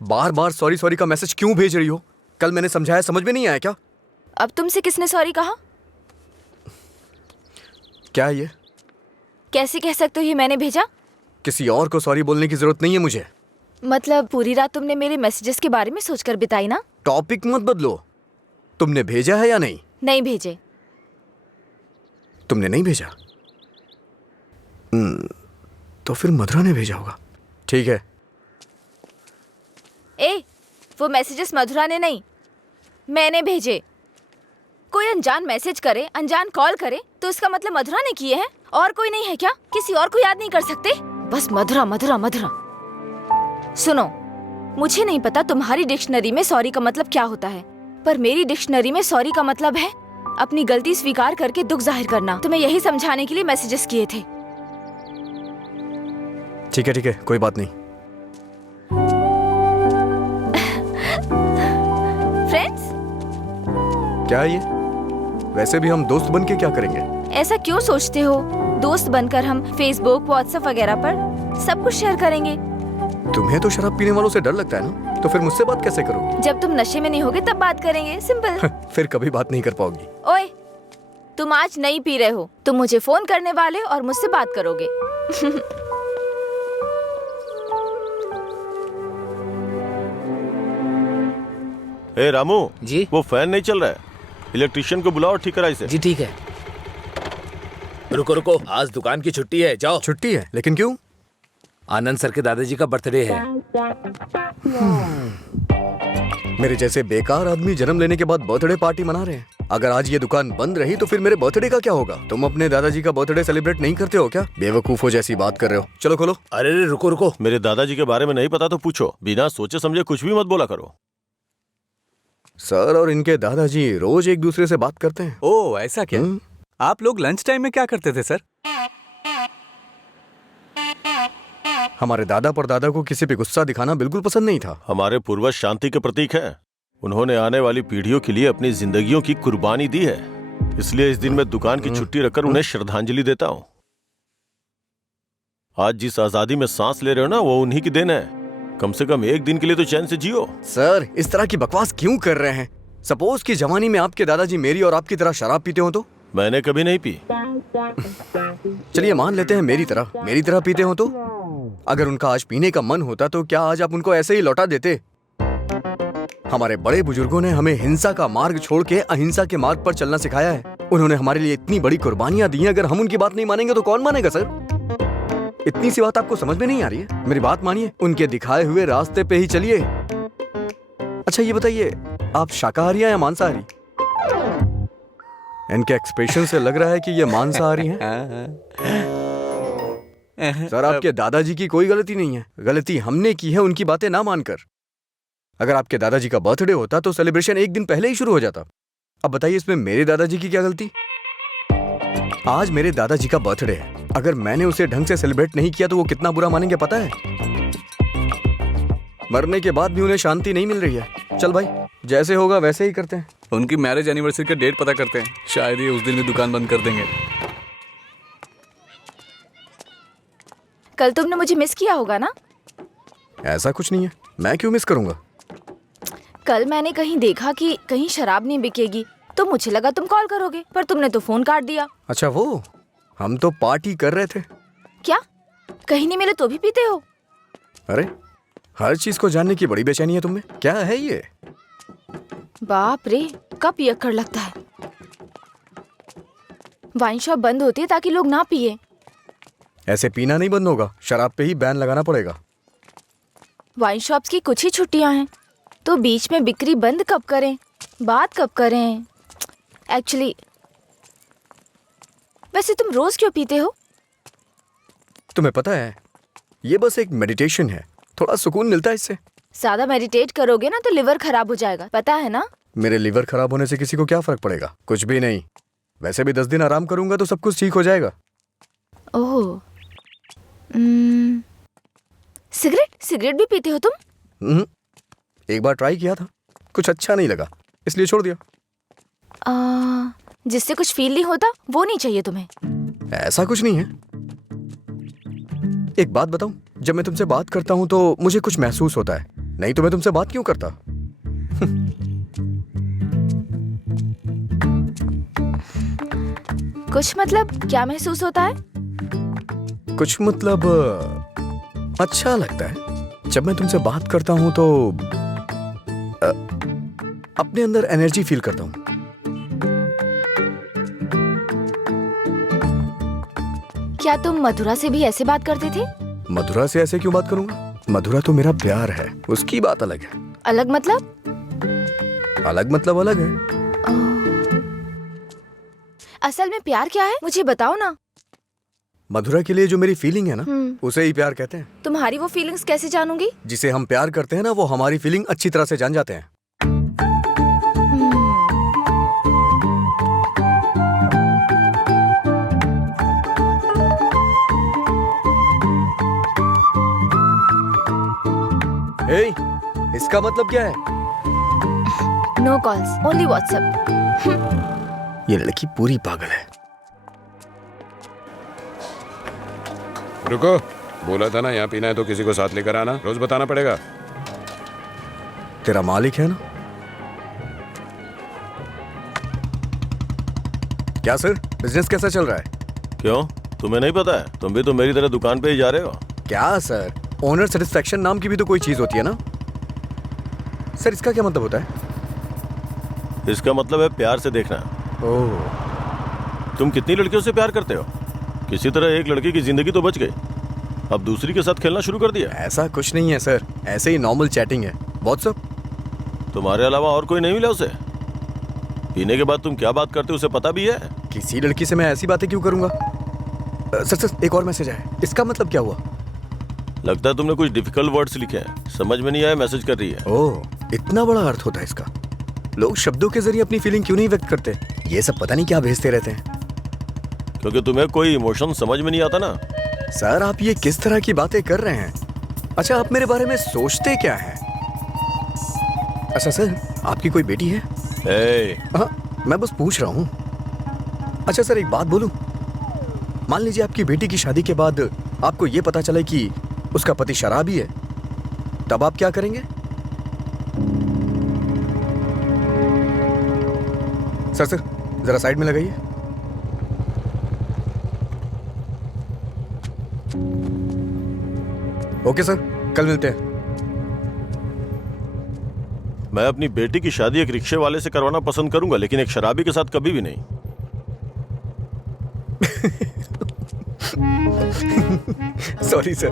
बार बार सॉरी सॉरी का मैसेज क्यों भेज रही हो? कल मैंने समझाया, समझ में नहीं आया क्या? अब तुमसे किसने सॉरी कहा? क्या ये? कैसे कह सकते हो ये मैंने भेजा? किसी और को सॉरी बोलने की जरूरत नहीं है मुझे। मतलब पूरी रात तुमने मेरे मैसेजेस के बारे में सोचकर बिताई ना? टॉपिक मत बदलो। तुमने भेजा है या नहीं? नहीं भेजे। तुमने नहीं भेजा? तो फिर मधुरा ने भेजा होगा। ठीक है। ए, वो मैसेजेस मधुरा ने नहीं, मैंने भेजे। कोई अनजान मैसेज करे, अनजान कॉल करे तो इसका मतलब मधुरा ने किए हैं? और कोई नहीं है क्या? किसी और को याद नहीं कर सकते? बस मधुरा मधुरा मधुरा। सुनो, मुझे नहीं पता तुम्हारी डिक्शनरी में सॉरी का मतलब क्या होता है, पर मेरी डिक्शनरी में सॉरी का मतलब है अपनी गलती स्वीकार करके दुख जाहिर करना। तुम्हें यही समझाने के लिए मैसेजेस किए थे। ठीक है, कोई बात नहीं। फ्रेंड्स? क्या ये? वैसे भी हम दोस्त बन के क्या करेंगे? ऐसा क्यों सोचते हो? दोस्त बनकर हम फेसबुक, व्हाट्सएप वगैरह पर सब कुछ शेयर करेंगे। तुम्हें तो शराब पीने वालों से डर लगता है ना, तो फिर मुझसे बात कैसे करोगी? जब तुम नशे में नहीं होगे तब बात करेंगे, सिंपल। फिर कभी बात नहीं कर पाओगी। ओए, तुम आज नहीं पी रहे हो, तुम मुझे फोन करने वाले और मुझसे बात करोगे। ए रामू जी? वो फैन नहीं चल रहा है, इलेक्ट्रिशियन को बुलाओ, ठीक कराई से। जी ठीक है। रुको रुको, आज दुकान की छुट्टी है, जाओ। छुट्टी है? लेकिन क्यों? आनंद सर के दादाजी का बर्थडे है। मेरे जैसे बेकार आदमी जन्म लेने के बाद बर्थडे पार्टी मना रहे हैं। अगर आज ये दुकान बंद रही तो फिर मेरे बर्थडे का क्या होगा? तुम अपने दादाजी का बर्थडे सेलिब्रेट नहीं करते हो क्या? बेवकूफों जैसी बात कर रहे हो। चलो खोलो। अरे रुको रुको, मेरे दादाजी के बारे में नहीं पता तो पूछो, बिना सोचे समझे कुछ भी मत बोला करो। सर और इनके दादाजी रोज एक दूसरे से बात करते हैं। ओह ऐसा क्या? आप लोग लंच टाइम में क्या करते थे सर? हमारे दादा परदादा को किसी पे गुस्सा दिखाना बिल्कुल पसंद नहीं था। हमारे पूर्वज शांति के प्रतीक हैं। उन्होंने आने वाली पीढ़ियों के लिए अपनी जिंदगियों की कुर्बानी दी है, इसलिए इस दिन मैं दुकान की छुट्टी रखकर उन्हें श्रद्धांजलि देता हूँ। आज जिस आजादी में सांस ले रहे हो ना, वो उन्हीं की देन है। कम से कम एक दिन के लिए तो चैन से जियो। सर, इस तरह की बकवास क्यों कर रहे हैं? सपोज कि जवानी में आपके दादाजी मेरी और आपकी तरह शराब पीते हो तो? मैंने कभी नहीं पी। चलिए मान लेते हैं मेरी तरह पीते हो तो? अगर उनका आज पीने का मन होता तो क्या आज आप उनको ऐसे ही लौटा देते? हमारे बड़े बुजुर्गों ने हमें हिंसा का मार्ग छोड़ के अहिंसा के मार्ग पर चलना सिखाया है। उन्होंने हमारे लिए इतनी बड़ी कुर्बानियां दी हैं, अगर हम उनकी बात नहीं मानेंगे तो कौन मानेगा सर? इतनी सी बात आपको समझ में नहीं आ रही है? मेरी बात मानिए, उनके दिखाए हुए रास्ते पे ही चलिए। अच्छा ये बताइए, आप शाकाहारी हैं या मांसाहारी? इनके एक्सप्रेशन से लग रहा है कि ये मांसाहारी हैं। सर, आपके दादाजी की कोई गलती नहीं है, गलती हमने की है उनकी बातें ना मानकर। अगर आपके दादाजी का बर्थडे होता तो सेलिब्रेशन एक दिन पहले ही शुरू हो जाता। अब बताइए इसमें मेरे दादाजी की क्या गलती? आज मेरे दादाजी का बर्थडे है, अगर मैंने उसे ढंग से सेलिब्रेट नहीं किया तो वो कितना बुरा मानेंगे पता है? मरने के बाद भी उन्हें शांति नहीं मिल रही है। चल भाई, जैसे होगा वैसे ही करते हैं। उनकी मैरिज एनिवर्सरी का डेट पता करते हैं, शायद ये उस दिन भी दुकान बंद कर देंगे। कल तुमने मुझे मिस किया होगा ना? ऐसा कुछ नहीं है, मैं क्यों मिस करूंगा? कल मैंने कहीं देखा कि कहीं शराब नहीं बिकेगी, तो मुझे लगा तुम कॉल करोगे, पर तुमने तो फोन काट दिया। अच्छा वो, हम तो पार्टी कर रहे थे। क्या? कहीं नहीं मिले तो भी पीते हो? अरे, हर चीज को जानने की बड़ी बेचैनी है तुम्हें। क्या है ये? बाप रे, कब पियक्कड़ लगता है। वाइन शॉप बंद होती है ताकि लोग ना पिए। ऐसे पीना नहीं बंद होगा, शराब पे ही बैन लगाना पड़ेगा। वाइन शॉप्स की कुछ ही छुट्टियां हैं, तो बीच में बिक्री बंद कब करें, बात कब करें? एक्चुअली वैसे तुम रोज क्यों पीते हो? तुम्हें पता है, ये बस एक मेडिटेशन है, थोड़ा सुकून मिलता है इससे। ज्यादा मेडिटेट करोगे ना तो लिवर खराब हो जाएगा, पता है ना? मेरे लिवर खराब होने से किसी को क्या फर्क पड़ेगा? कुछ भी नहीं। वैसे भी 10 दिन आराम करूंगा तो सब कुछ ठीक हो जाएगा। ओह, सिगरेट भी पीते हो तुम? एक बार ट्राई किया था, कुछ अच्छा नहीं लगा, इसलिए छोड़ दिया। जिससे कुछ फील नहीं होता वो नहीं चाहिए तुम्हें? ऐसा कुछ नहीं है। एक बात बताऊं, जब मैं तुमसे बात करता हूं तो मुझे कुछ महसूस होता है, नहीं तो मैं तुमसे बात क्यों करता? कुछ मतलब क्या महसूस होता है? कुछ मतलब अच्छा लगता है। जब मैं तुमसे बात करता हूँ तो अपने अंदर एनर्जी फील करता हूँ। क्या तुम मधुरा से भी ऐसे बात करते थे? मधुरा से ऐसे क्यों बात करूंगा? मधुरा तो मेरा प्यार है, उसकी बात अलग है। अलग मतलब? अलग मतलब अलग है। असल में प्यार क्या है मुझे बताओ ना। मधुरा के लिए जो मेरी फीलिंग है ना, उसे ही प्यार कहते हैं। तुम्हारी वो फीलिंग्स कैसे जानूंगी? जिसे हम प्यार करते हैं ना, वो हमारी फीलिंग अच्छी तरह से जान जाते हैं। हे, इसका मतलब क्या है? No calls, only WhatsApp. ये लड़की पूरी पागल है। रुको, बोला था ना यहाँ पीना है तो किसी को साथ लेकर आना, रोज बताना पड़ेगा। तेरा मालिक है ना? क्या सर, बिजनेस कैसा चल रहा है? क्यों, तुम्हें नहीं पता है? तुम भी तो मेरी तरह दुकान पे ही जा रहे हो। क्या सर, ओनर सेटिस्फेक्शन नाम की भी तो कोई चीज होती है ना। सर इसका क्या मतलब होता है? इसका मतलब है प्यार से देखना। ओह, तुम कितनी लड़कियों से प्यार करते हो? किसी तरह एक लड़की की जिंदगी तो बच गई, अब दूसरी के साथ खेलना शुरू कर दिया। ऐसा कुछ नहीं है सर, ऐसे ही नॉर्मल चैटिंग है। व्हाट्सएप। तुम्हारे अलावा और कोई नहीं मिला उसे? पीने के बाद तुम क्या बात करते हो उसे पता भी है? किसी लड़की से मैं ऐसी बातें क्यों करूंगा? सर एक और मैसेज आया, इसका मतलब क्या हुआ? लगता है तुमने कुछ डिफिकल्ट वर्ड्स लिखे हैं, समझ में नहीं आया, मैसेज कर रही है। ओह, इतना बड़ा अर्थ होता है इसका। लोग शब्दों के जरिए अपनी फीलिंग क्यों नहीं व्यक्त करते? ये सब पता नहीं क्या भेजते रहते हैं। क्योंकि तुम्हें कोई इमोशन समझ में नहीं आता ना। सर आप ये किस तरह की बातें कर रहे हैं? अच्छा, आप मेरे बारे में सोचते क्या हैं? अच्छा सर, आपकी कोई बेटी है? हाँ, मैं बस पूछ रहा हूँ। अच्छा सर, एक बात बोलूं? मान लीजिए आपकी बेटी की शादी के बाद आपको ये पता चले कि उसका पति शराबी है, तब आप क्या करेंगे? सर जरा साइड में लगाइए। ओके सर, कल मिलते हैं। मैं अपनी बेटी की शादी एक रिक्शे वाले से करवाना पसंद करूंगा, लेकिन एक शराबी के साथ कभी भी नहीं। Sorry sir.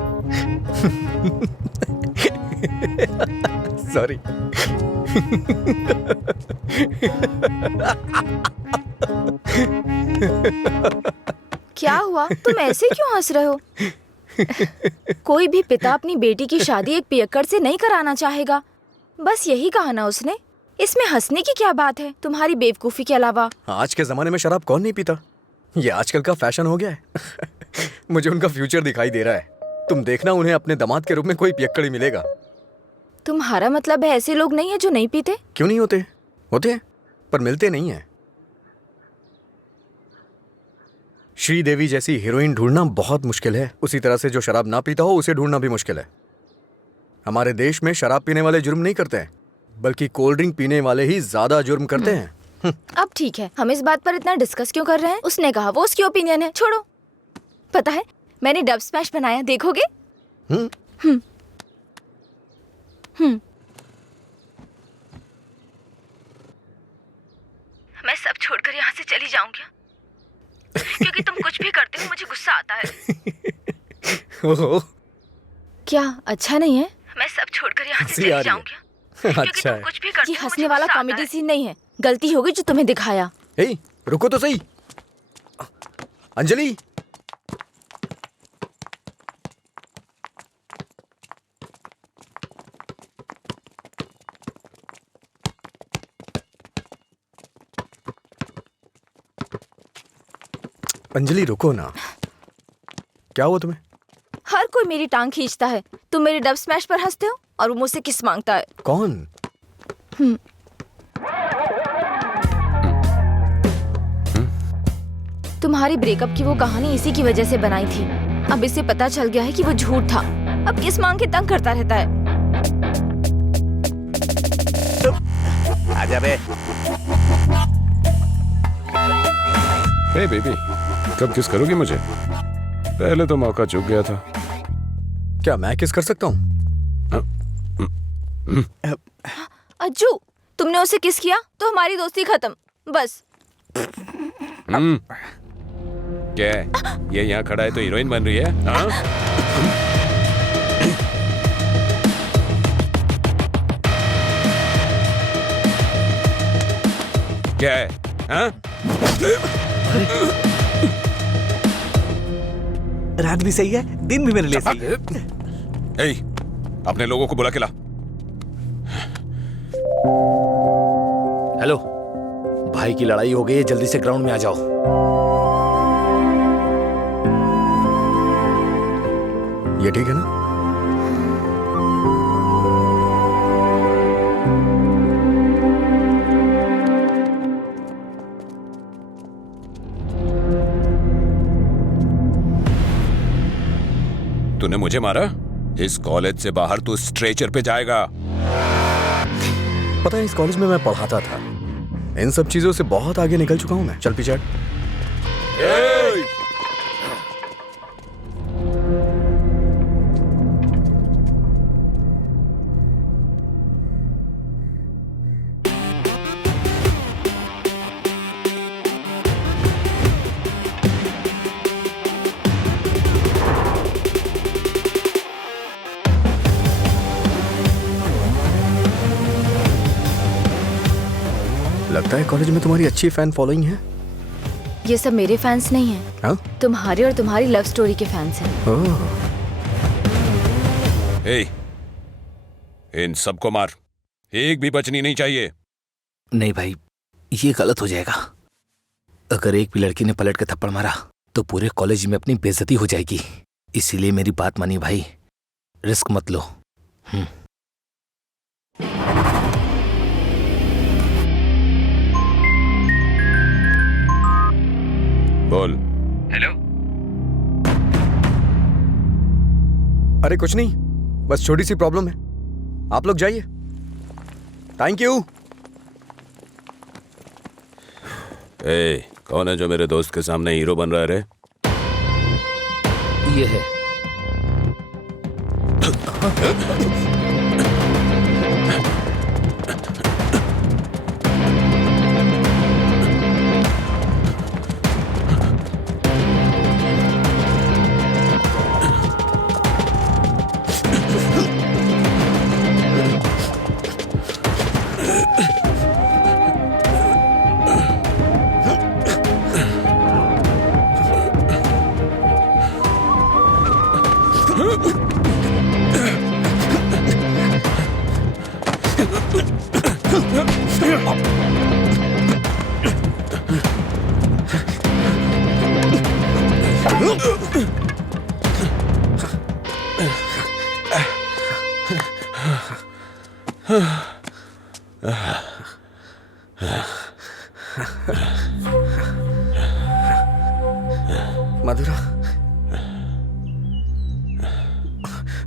सॉरी। क्या हुआ, तुम ऐसे क्यों हंस रहे हो? कोई भी पिता अपनी बेटी की शादी एक पियक्कड़ से नहीं कराना चाहेगा, बस यही कहा ना उसने। इसमें हंसने की क्या बात है तुम्हारी बेवकूफी के अलावा? आज के जमाने में शराब कौन नहीं पीता? ये आजकल का फैशन हो गया है। मुझे उनका फ्यूचर दिखाई दे रहा है। तुम देखना, उन्हें अपने दामाद के रूप में कोई पियक्कड़ ही मिलेगा। तुम्हारा मतलब है ऐसे लोग नहीं है जो नहीं पीते? क्यों नहीं होते? होते हैं, पर मिलते नहीं है। श्रीदेवी जैसी हीरोइन ढूंढना बहुत मुश्किल है, उसी तरह से जो शराब ना पीता हो उसे ढूंढना भी मुश्किल है। हमारे देश में शराब पीने वाले जुर्म नहीं करते हैं, बल्कि कोल्ड ड्रिंक पीने वाले ही ज्यादा जुर्म करते हैं। अब ठीक है, हम इस बात पर इतना डिस्कस क्यों कर रहे हैं? उसने कहा, वो उसकी ओपिनियन है, छोड़ो। पता है मैंने डब स्मैश बनाया, देखोगे? मैं सब छोड़कर यहाँ से चली जाऊँ क्या? क्योंकि तुम कुछ भी करते हो मुझे गुस्सा आता है। ओह, क्या अच्छा नहीं है? मैं सब छोड़कर यहाँ से हंसी चली आ रही जाऊँ है। क्या? अच्छा है। कुछ भी करते ये हंसने वाला कॉमेडी सीन नहीं है, गलती होगी जो तुम्हें दिखाया। हे, रुको तो सही। अंजलि, अंजलि रुको ना। क्या हुआ तुम्हें? हर कोई मेरी टांग खींचता है, तुम मेरे डब स्मैश पर हंसते हो और वो मुझसे किस मांगता है। कौन? तुम्हारी ब्रेकअप की वो कहानी इसी की वजह से बनाई थी। अब इसे पता चल गया है कि वो झूठ था, अब किस मांग के तंग करता रहता है। आजा बे। हे बेबी, कब किस करोगी मुझे? पहले तो मौका चूक गया था। क्या मैं किस कर सकता हूँ? अज्जू, तुमने उसे किस किया तो हमारी दोस्ती खत्म, बस। क्या है? ये यहाँ खड़ा है तो हीरोइन बन रही है? हाँ? क्या है? हाँ? रात भी सही है, दिन भी मेरे लिए सही है। ए, अपने लोगों को बुला के ला। हेलो, भाई की लड़ाई हो गई है, जल्दी से ग्राउंड में आ जाओ। ये ठीक है ना? तूने मुझे मारा? इस कॉलेज से बाहर तू स्ट्रेचर पे जाएगा। पता है, इस कॉलेज में मैं पढ़ाता था। इन सब चीजों से बहुत आगे निकल चुका हूं मैं। चल पीछे हट। लगता है कॉलेज में तुम्हारी अच्छी फैन फॉलोइंग है। ये सब मेरे फैंस नहीं हैं। हाँ? तुम्हारी और तुम्हारी लव स्टोरी के फैंस हैं। ओह, ए, इन सबको मार, एक भी बचनी नहीं चाहिए। नहीं भाई, ये गलत हो जाएगा। अगर एक भी लड़की ने पलट के थप्पड़ मारा तो पूरे कॉलेज में अपनी बेइज्जती हो जाएगी। इसीलिए मेरी बात मानिए भाई, रिस्क मत लो। बोल। हेलो। अरे कुछ नहीं, बस छोटी सी प्रॉब्लम है। आप लोग जाइए। Thank you. ए, कौन है जो मेरे दोस्त के सामने हीरो बन रहा है रे? ये है।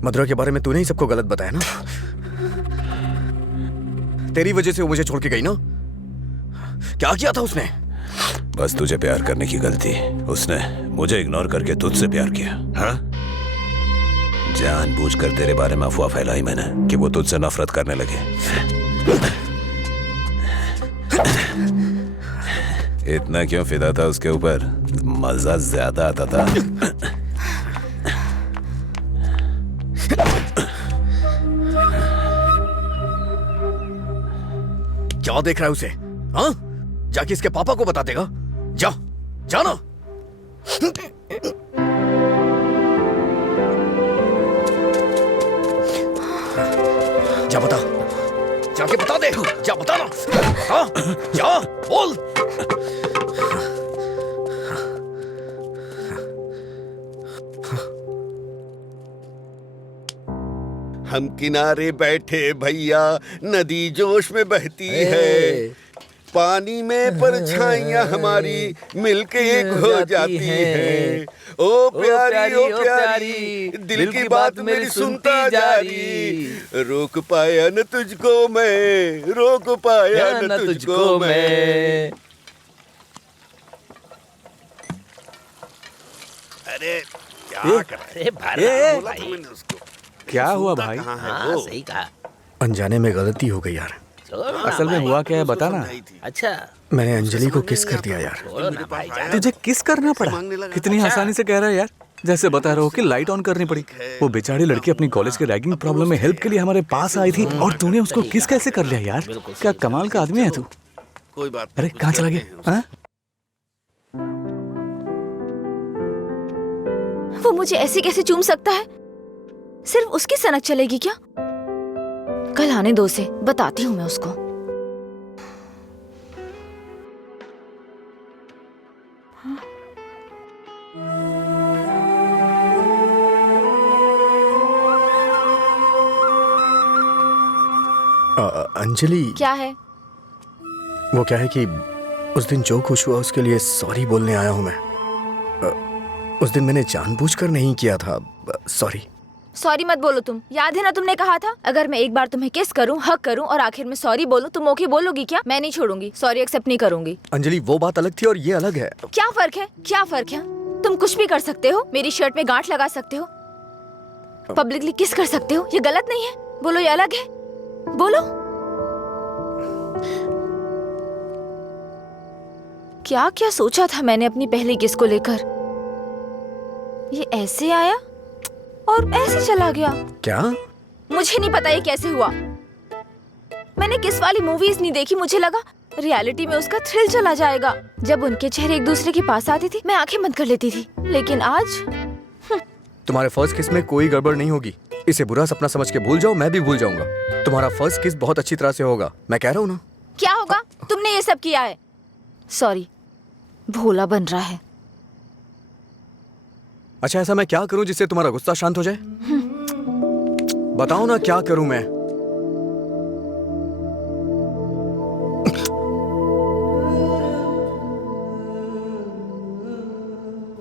मधुरा के बारे में तूने ही सबको गलत बताया ना? तेरी वजह से वो मुझे छोड़ के गई ना? क्या किया था उसने? बस तुझे प्यार करने की गलती। उसने मुझे इग्नोर करके तुझसे प्यार किया। हाँ? जानबूझकर तेरे बारे में अफवाह फैलाई मैंने कि वो तुझसे नफरत करने लगे। इतना क्यों फिदा था उसके ऊपर? मजा ज्यादा आता था। क्या देख रहा है उसे? हाँ? जाके इसके पापा को बता देगा। जा, जाना। जा बता, जाके बता दे। जा बता ना। हाँ? जा, बोल। हम किनारे बैठे भैया, नदी जोश में बहती है, पानी में परछाइयां हमारी मिलके एक हो जाती है। ओ प्यारी ओ प्यारी, दिल की बात मेरी सुनता जा रही, रोक पाया न तुझको मैं, रोक पाया न तुझको मैं। अरे क्या कर रहा है? बोला था मैंने उसको। क्या हुआ भाई? कहाँ है वो? सही कहा। अनजाने में गलती हो गई यार। असल में हुआ क्या है बता ना। अच्छा मैंने अंजलि को किस कर दिया यार। तुझे किस करना पड़ा? कितनी आसानी से कह रहा है यार, जैसे बता रहे हो कि लाइट ऑन करनी पड़ी। वो बेचारी लड़की अपनी कॉलेज के रैगिंग प्रॉब्लम में हेल्प के लिए हमारे पास आई थी और तूने उसको किस कैसे कर लिया यार? क्या कमाल का आदमी है तू। कोई बात अरे कहाँ चला गया? हाँ? वो मुझे ऐसे कैसे चूम सकता है? सिर्फ उसकी सनक चलेगी क्या? कल आने दो उसे, बताती हूँ मैं उसको। अंजलि क्या है? वो क्या है कि उस दिन जो कुछ हुआ उसके लिए सॉरी बोलने आया हूँ मैं। उस दिन मैंने जानबूझकर नहीं किया था। सॉरी। सॉरी मत बोलो तुम। याद है ना तुमने कहा था अगर मैं एक बार तुम्हें किस करूं, हक करूं और आखिर में सॉरी बोलूं तुम ओके बोलोगी क्या? मैं नहीं छोड़ूंगी, सॉरी एक्सेप्ट नहीं करूंगी। अंजलि वो बात अलग थी और ये अलग है। क्या फर्क है? क्या फर्क है? तुम कुछ भी कर सकते हो, मेरी शर्ट में गांठ लगा सकते हो, पब्लिकली किस कर सकते हो, ये गलत नहीं है? बोलो ये अलग है? बोलो। क्या क्या सोचा था मैंने अपनी पहली किस को लेकर? ये ऐसे आया और ऐसे चला गया। क्या? मुझे नहीं पता ये कैसे हुआ। मैंने किस वाली मूवीज नहीं देखी, मुझे लगा रियलिटी में उसका थ्रिल चला जाएगा। जब उनके चेहरे एक दूसरे के पास आते थे मैं आंखें बंद कर लेती थी, लेकिन आज तुम्हारे फर्स्ट किस में कोई गड़बड़ नहीं होगी। इसे बुरा सपना समझ के भूल जाओ, मैं भी भूल जाऊंगा। तुम्हारा फर्स्ट किस बहुत अच्छी तरह से होगा, मैं कह रहा हूँ ना। क्या होगा? तुमने ये सब किया है। सॉरी, भोला बन रहा है। अच्छा ऐसा मैं क्या करूं जिससे तुम्हारा गुस्सा शांत हो जाए? बताओ ना क्या करूं मैं?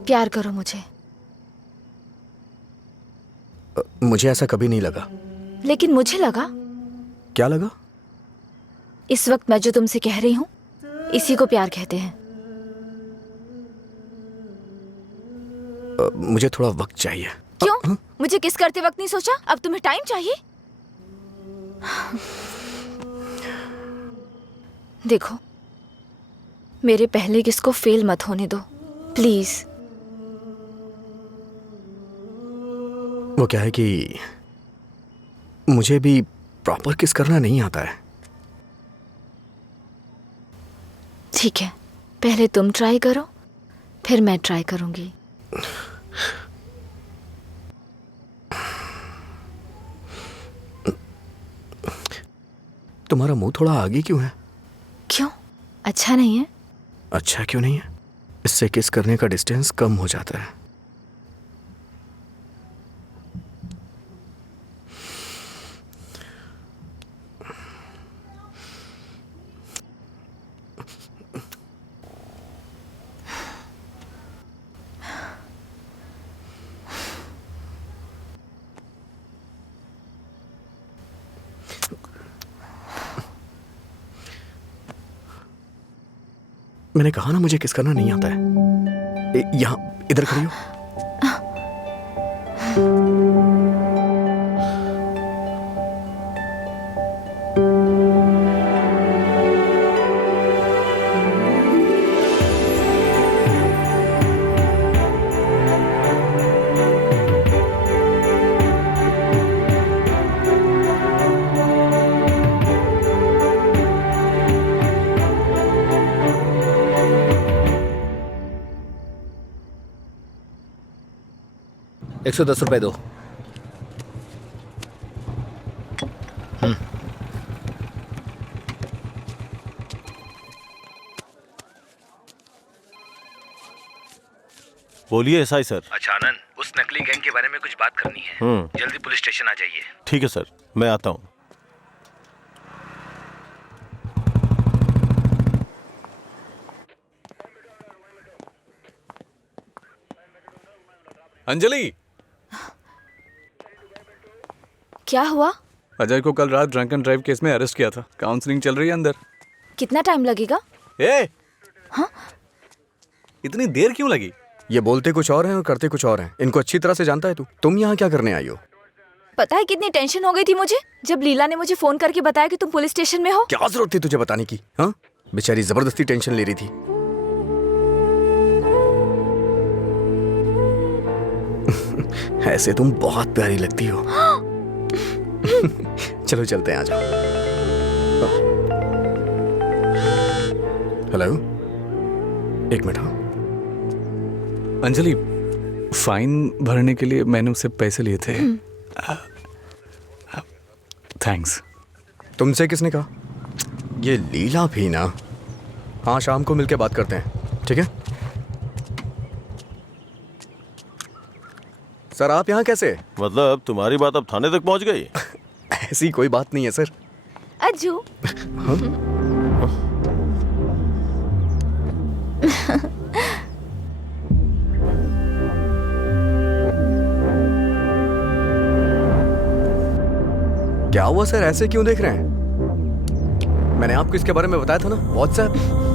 प्यार करो मुझे। मुझे ऐसा कभी नहीं लगा। लेकिन मुझे लगा। क्या लगा? इस वक्त मैं जो तुमसे कह रही हूँ इसी को प्यार कहते हैं। मुझे थोड़ा वक्त चाहिए। क्यों? मुझे किस करते वक्त नहीं सोचा? अब तुम्हें टाइम चाहिए? देखो, मेरे पहले किस को फेल मत होने दो प्लीज। वो क्या है कि मुझे भी प्रॉपर किस करना नहीं आता है। ठीक है, पहले तुम ट्राई करो, फिर मैं ट्राई करूंगी। तुम्हारा मुंह थोड़ा आगे क्यों है? क्यों? अच्छा नहीं है? अच्छा क्यों नहीं है? इससे किस करने का डिस्टेंस कम हो जाता है। मैंने कहा ना मुझे किस करना नहीं आता है। यहाँ इधर खड़ी हो। ₹110 दो। बोलिए एसआई सर। अच्छा आनंद, उस नकली गैंग के बारे में कुछ बात करनी है। जल्दी पुलिस स्टेशन आ जाइए। ठीक है सर, मैं आता हूँ। अंजलि, क्या हुआ? अजय को कल रात ड्रंक एंड ड्राइव केस में अरेस्ट किया था। काउंसलिंग चल रही है अंदर। कितना टाइम लगेगा? ए, हाँ? इतनी देर क्यों लगी? ये बोलते कुछ और हैं और करते कुछ और हैं। इनको अच्छी तरह से जानता है तू। तुम यहाँ क्या करने आई हो? पता है कितनी टेंशन हो गई थी मुझे जब लीला ने मुझे फोन करके बताया कि तुम पुलिस स्टेशन में हो। क्या जरूरत थी तुझे बताने की? हाँ, बेचारी जबरदस्ती टेंशन ले रही थी। ऐसे तुम बहुत प्यारी लगती हो। चलो चलते हैं, आ जाओ। हेलो, एक मिनट। हाँ अंजलि, फाइन भरने के लिए मैंने उससे पैसे लिए थे। थैंक्स। तुमसे किसने कहा? ये लीला भी ना। हाँ, शाम को मिलके बात करते हैं, ठीक है? सर आप यहाँ कैसे? मतलब तुम्हारी बात अब थाने तक पहुंच गई? ऐसी कोई बात नहीं है सर। अज्जू। क्या हुआ सर, ऐसे क्यों देख रहे हैं? मैंने आपको इसके बारे में बताया था ना, व्हाट्सएप।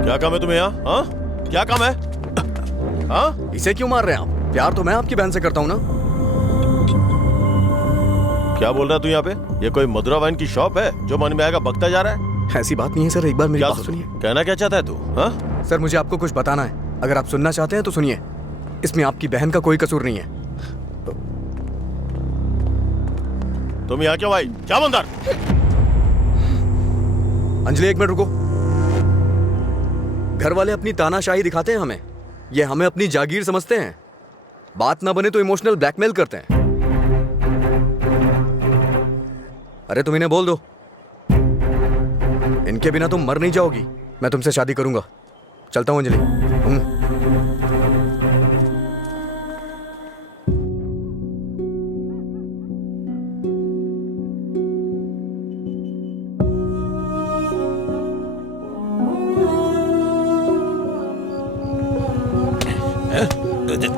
क्या काम है तुम्हें यहाँ? हाँ, क्या काम है? हाँ, इसे क्यों मार रहे हैं आप? प्यार तो मैं आपकी बहन से करता हूँ ना। क्या बोल रहा है तू यहाँ पे? ये कोई मधुरा वाइन की शॉप है जो मन में आएगा बकता जा रहा है? ऐसी बात नहीं है सर, एक बार मेरी क्या बात सुनिए। कहना क्या चाहता है तू? हाँ सर, मुझे आपको कुछ बताना है। अगर आप सुनना चाहते हैं तो सुनिए। इसमें आपकी बहन का कोई कसूर नहीं है। तुम यहाँ क्यों आई? क्या बंदर? अंजलि एक मिनट रुको। घर वाले अपनी तानाशाही दिखाते हैं हमें, ये हमें अपनी जागीर समझते हैं। बात ना बने तो इमोशनल ब्लैकमेल करते हैं। अरे तुम इन्हें बोल दो, इनके बिना तुम मर नहीं जाओगी। मैं तुमसे शादी करूंगा। चलता हूं अंजलि।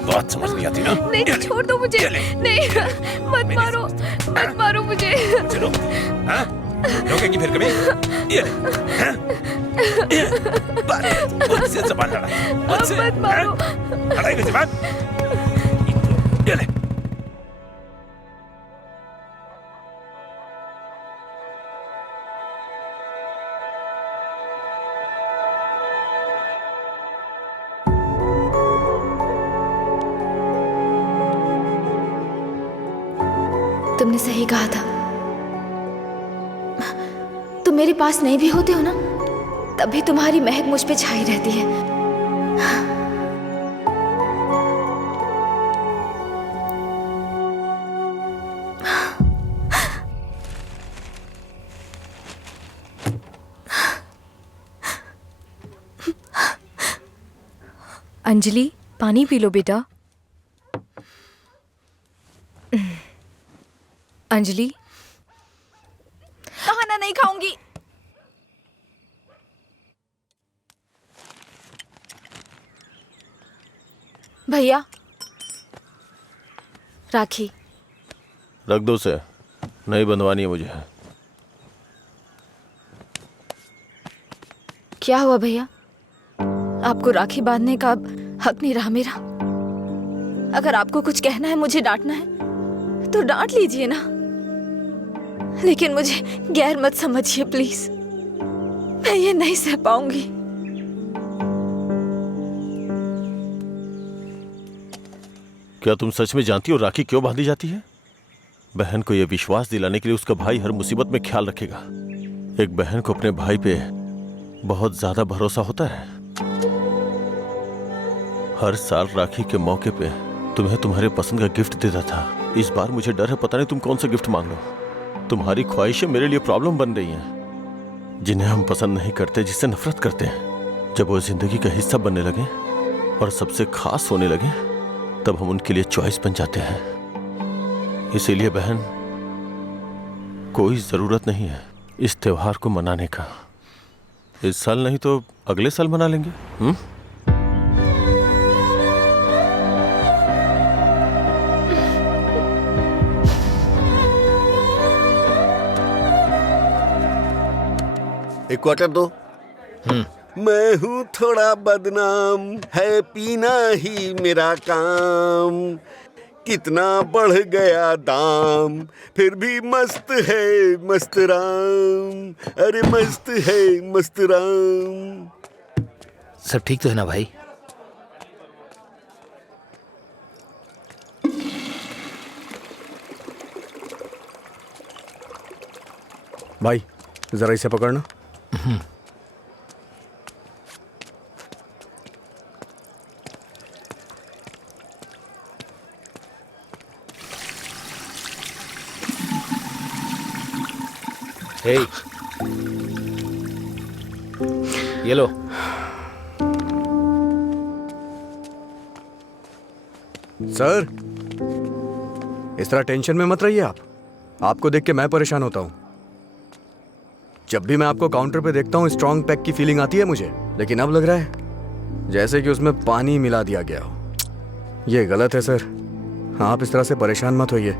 बात समझ नहीं आती ना? नहीं, छोड़ दो मुझे। नहीं, मत मारो, मत मारो मुझे। चलो, हाँ? रोकेगी फिर कभी? ये ले, हाँ? मुझसे ज़बान लड़ा, मुझसे, मत मारो। लड़ाई ज़बान? ये ले। तुमने सही कहा था। तुम मेरे पास नहीं भी होते हो ना, तब भी तुम्हारी महक मुझ पे छाई रहती है। अंजलि, पानी पी लो बेटा। अंजलि, खाना नहीं खाऊंगी। भैया, राखी। रख दो उसे। नहीं बंधवानी है मुझे। क्या हुआ भैया? आपको राखी बांधने का हक नहीं रहा मेरा? अगर आपको कुछ कहना है, मुझे डांटना है तो डांट लीजिए ना, लेकिन मुझे गैर मत समझिए प्लीज। मैं ये नहीं सह पाऊंगी। क्या तुम सच में जानती हो राखी क्यों बांधी जाती है? बहन को यह विश्वास दिलाने के लिए उसका भाई हर मुसीबत में ख्याल रखेगा। एक बहन को अपने भाई पे बहुत ज्यादा भरोसा होता है। हर साल राखी के मौके पे तुम्हें तुम्हारे पसंद का गिफ्ट देता था। इस बार मुझे डर है, पता नहीं तुम कौन सा गिफ्ट मांग लो। तुम्हारी ख्वाहिशें मेरे लिए प्रॉब्लम बन रही हैं, जिन्हें हम पसंद नहीं करते, जिससे नफरत करते हैं। जब वो जिंदगी का हिस्सा बनने लगे और सबसे खास होने लगे, तब हम उनके लिए चॉइस बन जाते हैं। इसीलिए बहन, कोई जरूरत नहीं है इस त्योहार को मनाने का। इस साल नहीं तो अगले साल मना लेंगे। एक क्वार्टर दो। मैं हूँ थोड़ा बदनाम, है पीना ही मेरा काम। कितना बढ़ गया दाम, फिर भी मस्त है मस्त राम। अरे मस्त है मस्त राम। सब ठीक तो है ना भाई? भाई जरा इसे पकड़ना। हे, ये लो। सर, इस तरह टेंशन में मत रहिए आप। आपको देख के मैं परेशान होता हूं। जब भी मैं आपको काउंटर पे देखता हूँ, स्ट्रॉन्ग पैक की फीलिंग आती है मुझे, लेकिन अब लग रहा है जैसे कि उसमें पानी मिला दिया गया हो। ये गलत है सर, आप इस तरह से परेशान मत होइए।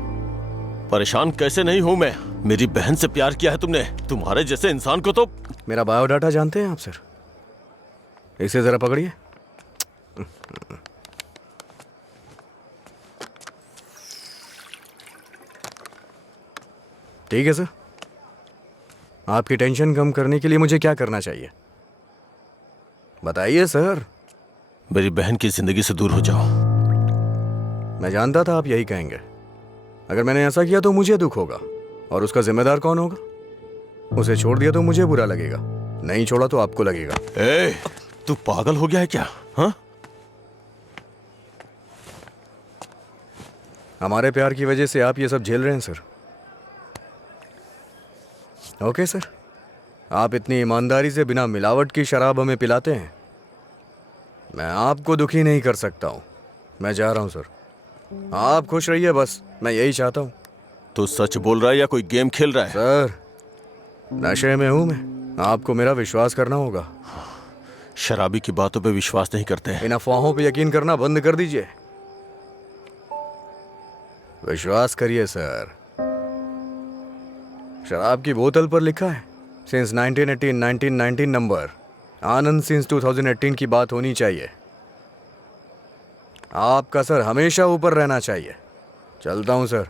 परेशान कैसे नहीं हूं मैं? मेरी बहन से प्यार किया है तुमने। तुम्हारे जैसे इंसान को तो। मेरा बायोडाटा जानते हैं आप सर? इसे जरा पकड़िए। ठीक है सर, आपकी टेंशन कम करने के लिए मुझे क्या करना चाहिए बताइए सर। मेरी बहन की जिंदगी से दूर हो जाओ। मैं जानता था आप यही कहेंगे। अगर मैंने ऐसा किया तो मुझे दुख होगा, और उसका जिम्मेदार कौन होगा? उसे छोड़ दिया तो मुझे बुरा लगेगा, नहीं छोड़ा तो आपको लगेगा। ए, तू पागल हो गया है क्या? हाँ? हमारे प्यार की वजह से आप ये सब झेल रहे हैं सर। ओके सर, आप इतनी ईमानदारी से बिना मिलावट की शराब हमें पिलाते हैं। मैं आपको दुखी नहीं कर सकता हूं। मैं जा रहा हूं सर, आप खुश रहिए बस, मैं यही चाहता हूं। तो सच बोल रहा है या कोई गेम खेल रहा है? सर, नशे में हूं मैं, आपको मेरा विश्वास करना होगा। शराबी की बातों पे विश्वास नहीं करते हैं। इन अफवाहों पे यकीन करना बंद कर दीजिए। विश्वास करिए सर। शराब की बोतल पर लिखा है सिंस 1918 1919 नंबर, आनंद सिंस 2018 की बात होनी चाहिए। आपका सर हमेशा ऊपर रहना चाहिए। चलता हूं सर।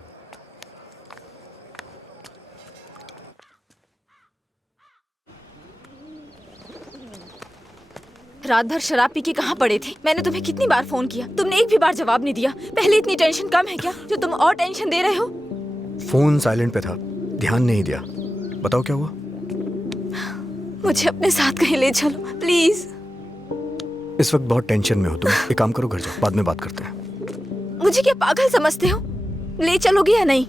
रात भर शराब पी के कहाँ पड़े थे? मैंने तुम्हें कितनी बार फोन किया, तुमने एक भी बार जवाब नहीं दिया। पहले इतनी टेंशन कम है क्या जो तुम और टेंशन दे रहे हो? फोन साइलेंट पे था, ध्यान नहीं दिया। बताओ क्या हुआ? मुझे अपने साथ कहीं ले चलो प्लीज। इस वक्त बहुत टेंशन में हो तुम। एक काम करो, घर जाओ, बाद में बात करते हैं। मुझे क्या पागल समझते हो? ले चलोगे या नहीं?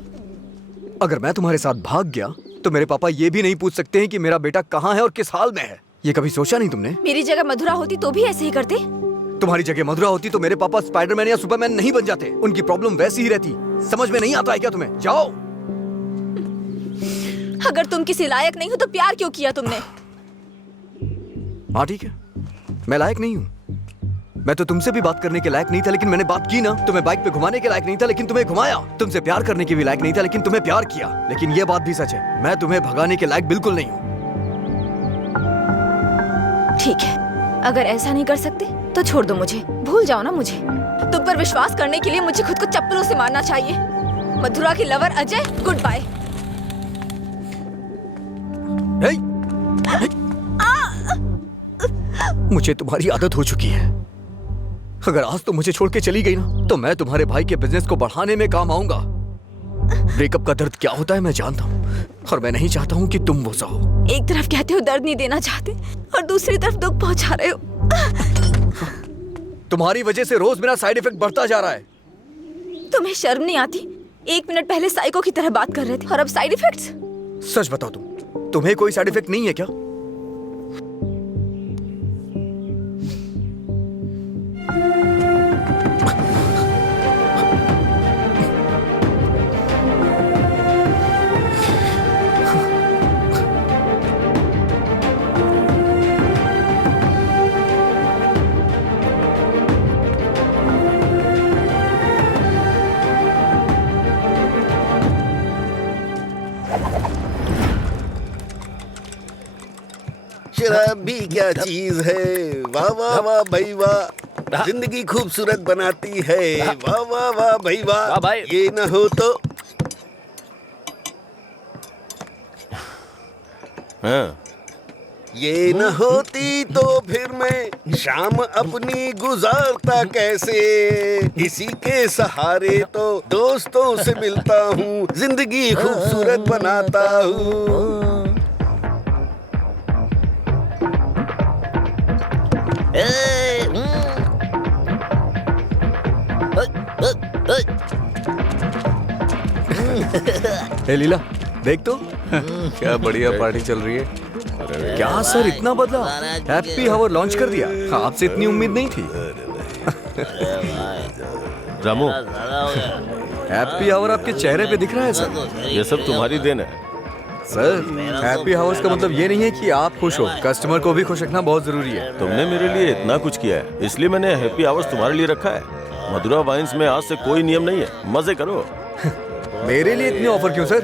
अगर मैं तुम्हारे साथ भाग गया तो मेरे पापा ये भी नहीं पूछ सकते हैं कि मेरा बेटा कहाँ है और किस हाल में है। ये कभी सोचा नहीं तुमने? मेरी जगह मधुरा होती तो भी ऐसे ही करते। तुम्हारी जगह मधुरा होती तो मेरे पापा स्पाइडरमैन या सुपरमैन नहीं बन जाते। उनकी प्रॉब्लम वैसी ही रहती। समझ में नहीं आता है क्या तुम्हें? जाओ। अगर तुम किसी लायक नहीं हो तो प्यार क्यों किया तुमने? हाँ ठीक है, मैं लायक नहीं हूँ, मैं तो तुमसे भी बात करने के लायक नहीं था, लेकिन मैंने बात की ना। तुम्हें बाइक पे घुमाने के लायक नहीं था, लेकिन तुम्हें घुमाया। तुमसे प्यार करने के भी लायक नहीं था, लेकिन तुम्हें प्यार किया। लेकिन ये बात भी सच है, मैं तुम्हें भगाने के लायक बिल्कुल नहीं हूँ। ठीक है, अगर ऐसा नहीं कर सकते तो छोड़ दो मुझे, भूल जाओ ना मुझे। तुम पर विश्वास करने के लिए मुझे खुद को चप्पलों से मारना चाहिए। मधुरा की लवर अजय, गुड बाय। मुझे तुम्हारी आदत हो चुकी है। अगर आज तुम मुझे छोड़ के चली गई ना, तो मैं तुम्हारे भाई के बिजनेस को बढ़ाने में काम आऊंगा। ब्रेकअप का दर्द क्या होता है मैं जानता हूँ, और मैं नहीं चाहता हूँ कि तुम वो सहो। एक तरफ कहते हो दर्द नहीं देना चाहते, और दूसरी तरफ दुख पहुंचा रहे हो। तुम्हारी वजह से रोज मेरा साइड इफेक्ट बढ़ता जा रहा है। तुम्हें शर्म नहीं आती? 1 मिनट पहले साइको की तरह बात कर रहे थे, और अब साइड इफेक्ट्स। सच बताओ, तुम्हें कोई साइड इफेक्ट नहीं है क्या? शराब भी क्या चीज है, वाह वाह वाह भाई वाह, जिंदगी खूबसूरत बनाती है, वाह वाह वाह भाई वाह। ये न हो तो ये न होती तो फिर मैं शाम अपनी गुजारता कैसे। इसी के सहारे तो दोस्तों से मिलता हूँ, जिंदगी खूबसूरत बनाता हूँ। ए लीला, देख तो क्या बढ़िया पार्टी चल रही है। क्या सर इतना बदला? हैप्पी हावर लॉन्च कर दिया, आपसे इतनी उम्मीद नहीं थी। रामू, हैप्पी हावर आपके चेहरे पे दिख रहा है सर। ये सब तुम्हारी देन है सर। हैप्पी हावर्स का मतलब ये नहीं है कि आप खुश हो, कस्टमर को भी खुश रखना बहुत जरूरी है। तुमने मेरे लिए इतना कुछ किया है, इसलिए मैंने हैप्पी आवर्स तुम्हारे लिए रखा है। मधुरा वाइन्स में आज से कोई नियम नहीं है, मजे करो। मेरे लिए इतने ऑफर क्यों सर?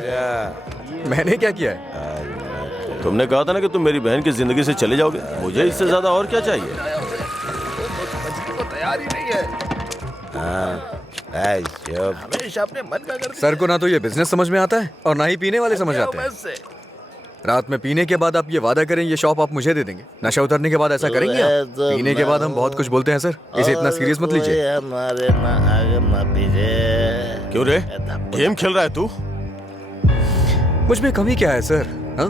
मैंने क्या किया है? तुमने कहा था ना कि तुम मेरी बहन की जिंदगी से चले जाओगे, मुझे इससे ज्यादा और क्या चाहिए? तैयार ही नहीं है। हमेशा अपने मन का कर। सर को ना तो ये बिजनेस समझ में आता है, और ना ही पीने वाले समझ आते हैं। रात में पीने के बाद आप ये वादा करें ये शॉप आप मुझे दे देंगे। नशा उतरने के बाद ऐसा करेंगे आप? पीने के बाद हम बहुत कुछ बोलते हैं सर, इसे इतना सीरियस मत लीजिए। क्यों रे, गेम खेल रहा है तू? मुझ में कमी क्या है सर? हाँ,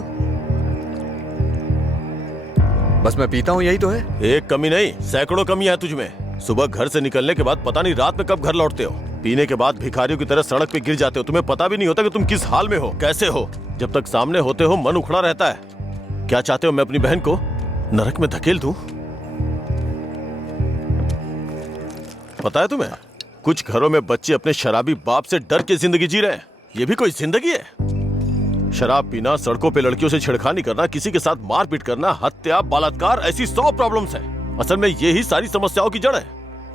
बस मैं पीता हूँ, यही तो है। एक कमी नहीं, सैकड़ों कमियां हैं तुझ में। सुबह घर से निकलने के बाद पता नहीं रात में कब घर लौटते हो। पीने के बाद भिखारियों की तरह सड़क पे गिर जाते हो। तुम्हें पता भी नहीं होता कि तुम किस हाल में हो, कैसे हो। जब तक सामने होते हो मन उखड़ा रहता है। क्या चाहते हो, मैं अपनी बहन को नरक में धकेल दूं? पता है तुम्हें, कुछ घरों में बच्चे अपने शराबी बाप से डर के जिंदगी जी रहे हैं। ये भी कोई जिंदगी है? शराब पीना, सड़कों पे लड़कियों से छेड़खानी करना, किसी के साथ मारपीट करना, हत्या, बलात्कार, ऐसी 100 प्रॉब्लम्स हैं। असल में यही सारी समस्याओं की जड़ है।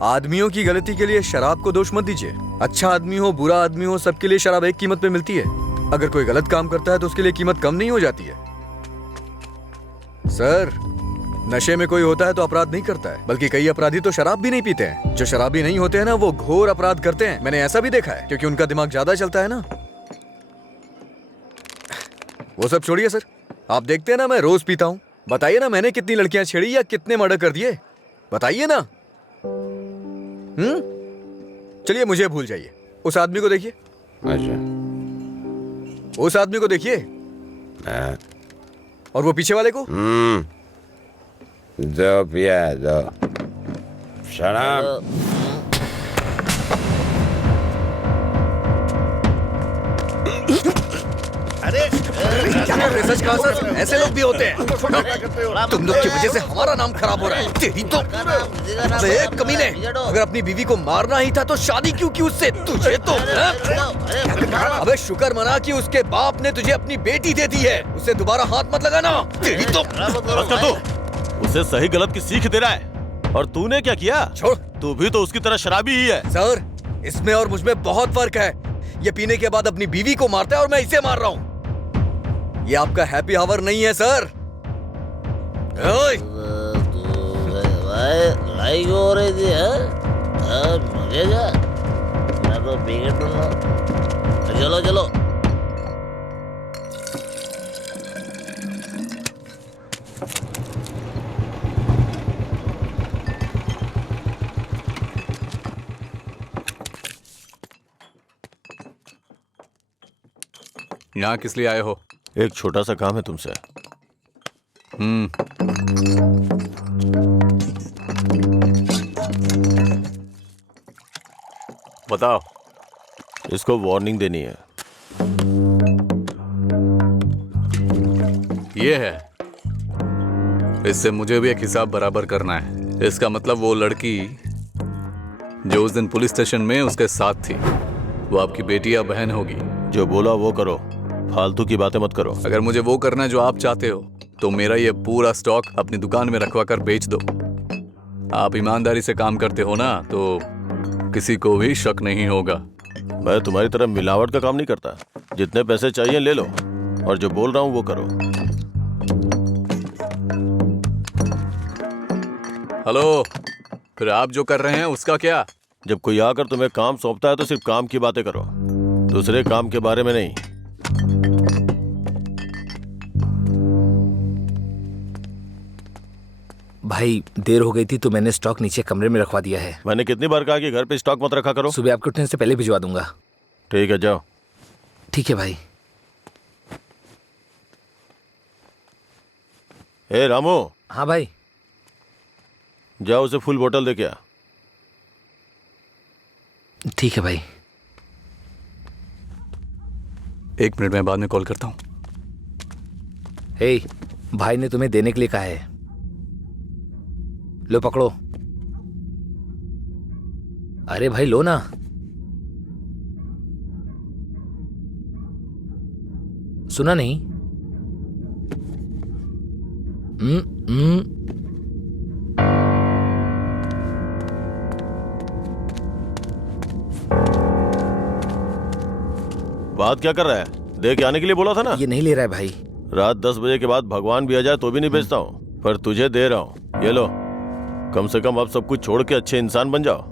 आदमियों की गलती के लिए शराब को दोष मत दीजिए। अच्छा आदमी हो, बुरा आदमी हो, सबके लिए शराब एक कीमत पे मिलती है। अगर कोई गलत काम करता है तो उसके लिए कीमत कम नहीं हो जाती है। सर, नशे में कोई होता है तो अपराध नहीं करता है, बल्कि कई अपराधी तो शराब भी नहीं पीते हैं। जो शराबी नहीं होते हैं ना, वो घोर अपराध करते हैं। मैंने ऐसा भी देखा है, क्योंकि उनका दिमाग ज्यादा चलता है ना। वो सब छोड़िए सर, आप देखते हैं ना मैं रोज पीता हूँ। बताइए ना मैंने कितनी लड़कियां छेड़ी या कितने मर्डर कर दिए, बताइए ना। चलिए मुझे भूल जाइए। उस आदमी को देखिए, उस आदमी को देखिए, और वो पीछे वाले को। दो पिया दो शराब। सच कहा सर, ऐसे लोग भी होते हैं। तुम लोग की वजह से हमारा नाम खराब हो रहा है। तेरी तो कमीने, अगर अपनी बीवी को मारना ही था तो शादी क्यों की उससे? तुझे तो अबे शुक्र मना कि उसके बाप ने तुझे अपनी बेटी दे दी है। उसे दोबारा हाथ मत लगाना। तेरी तो उसे सही गलत की सीख दे रहा है। और तूने क्या किया? छोड़। तू भी तो उसकी तरह शराबी ही है। सर, इसमें और मुझमें बहुत फर्क है। ये पीने के बाद अपनी बीवी को मारता है और मैं इसे मार रहा हूँ। ये आपका हैप्पी आवर नहीं है सर। ओए! लड़ाई क्यों हो रही थी? मैं तो पी के दूंगा। चलो चलो। यहाँ किस लिए आए हो? एक छोटा सा काम है तुमसे। बताओ। इसको वार्निंग देनी है। ये है। इससे मुझे भी एक हिसाब बराबर करना है। इसका मतलब वो लड़की जो उस दिन पुलिस स्टेशन में उसके साथ थी, वो आपकी बेटी या बहन होगी। जो बोला वो करो, फालतू की बातें मत करो। अगर मुझे वो करना जो आप चाहते हो तो मेरा ये पूरा स्टॉक अपनी दुकान में रखवा कर बेच दो। आप ईमानदारी से काम करते हो ना, तो किसी को भी शक नहीं होगा। मैं तुम्हारी तरह मिलावट का काम नहीं करता। जितने पैसे चाहिए ले लो, और जो बोल रहा हूँ वो करो। हेलो, फिर आप जो कर रहे हैं उसका क्या? जब कोई आकर तुम्हें काम सौंपता है तो सिर्फ काम की बातें करो, दूसरे काम के बारे में नहीं। भाई देर हो गई थी तो मैंने स्टॉक नीचे कमरे में रखवा दिया है। मैंने कितनी बार कहा कि घर पे स्टॉक मत रखा करो। सुबह आपके उठने से पहले भिजवा दूंगा। ठीक है, जाओ। ठीक है भाई। ए रामू। हाँ भाई। जाओ उसे फुल बोतल दे के आ। ठीक है भाई। 1 मिनट में बाद में कॉल करता हूँ। हे, भाई ने तुम्हें देने के लिए कहा है। लो पकड़ो। अरे भाई लो ना। सुना नहीं? बात क्या कर रहा है? दे के आने के लिए बोला था ना। ये नहीं ले रहा है भाई। रात 10 बजे के बाद भगवान भी आ जाए तो भी नहीं बेचता हूँ, पर तुझे दे रहा हूँ। ये लो, कम से कम अब सब कुछ छोड़ के अच्छे इंसान बन जाओ।